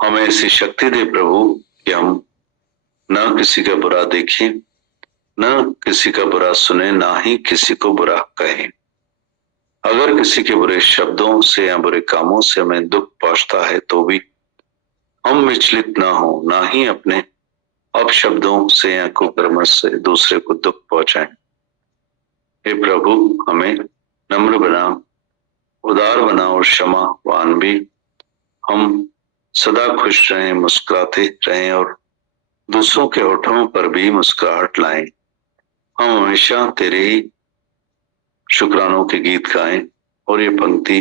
हमें ऐसी शक्ति दे प्रभु कि हम न किसी का बुरा देखें, न किसी का बुरा सुने, ना ही किसी को बुरा कहें। अगर किसी के बुरे शब्दों से या बुरे कामों से हमें दुख पहुंचता है तो भी हम विचलित ना हो, ना ही अपने अपशब्दों से या कुकर्म से दूसरे को दुख पहुंचाएं। हे प्रभु, हमें नम्र बना, उदार बना और क्षमावान भी। हम सदा खुश रहें, मुस्कुराते रहें और दूसरों के होठों पर भी मुस्कुराहट लाएं। हम हमेशा तेरे ही शुक्रानों के गीत गाएं और ये पंक्ति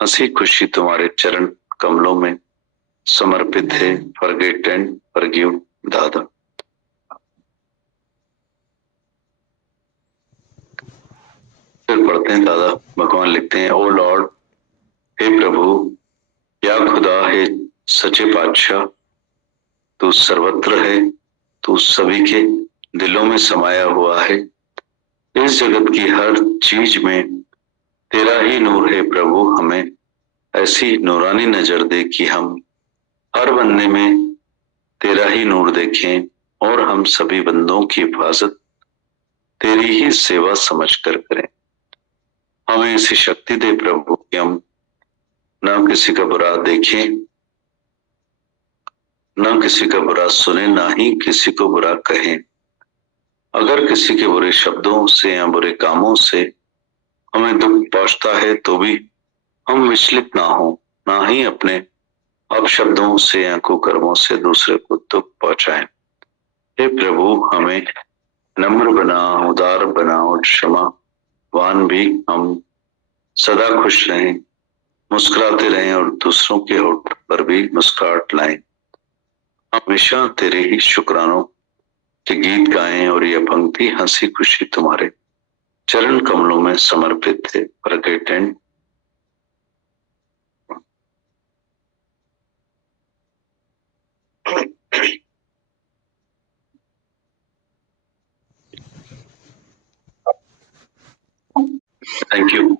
हंसी खुशी तुम्हारे चरण कमलों में समर्पित है। फॉरगेट एंड फॉरगिव दादा। फिर पढ़ते हैं दादा भगवान लिखते हैं, ओ लॉर्ड, हे प्रभु या खुदा, हे सच्चे पातशाह, तू सर्वत्र है, तू सभी के दिलों में समाया हुआ है। इस जगत की हर चीज में तेरा ही नूर है प्रभु। हमें ऐसी नूरानी नजर दे कि हम हर बंदे में तेरा ही नूर देखें और हम सभी बंदों की हिफाजत तेरी ही सेवा समझकर करें। हमें ऐसी शक्ति दे प्रभु कि हम न किसी का बुरा देखें, न किसी का बुरा सुने, ना ही किसी को बुरा कहें। अगर किसी के बुरे शब्दों से या बुरे कामों से हमें दुख पहुंचता है तो भी हम विचलित ना हो, ना ही अपने अपशब्दों से या कुकर्मों से दूसरे को दुख पहुंचाएं। हे प्रभु, हमें नम्र बना, उदार बना और क्षमावान भी। हम सदा खुश रहें, मुस्कुराते रहें और दूसरों के होठ पर भी मुस्कुराहट लाएं। हमेशा तेरे ही शुक्रानों के गीत गाएं और यह पंक्ति हंसी खुशी तुम्हारे चरण कमलों में समर्पित है। Forget and thank you.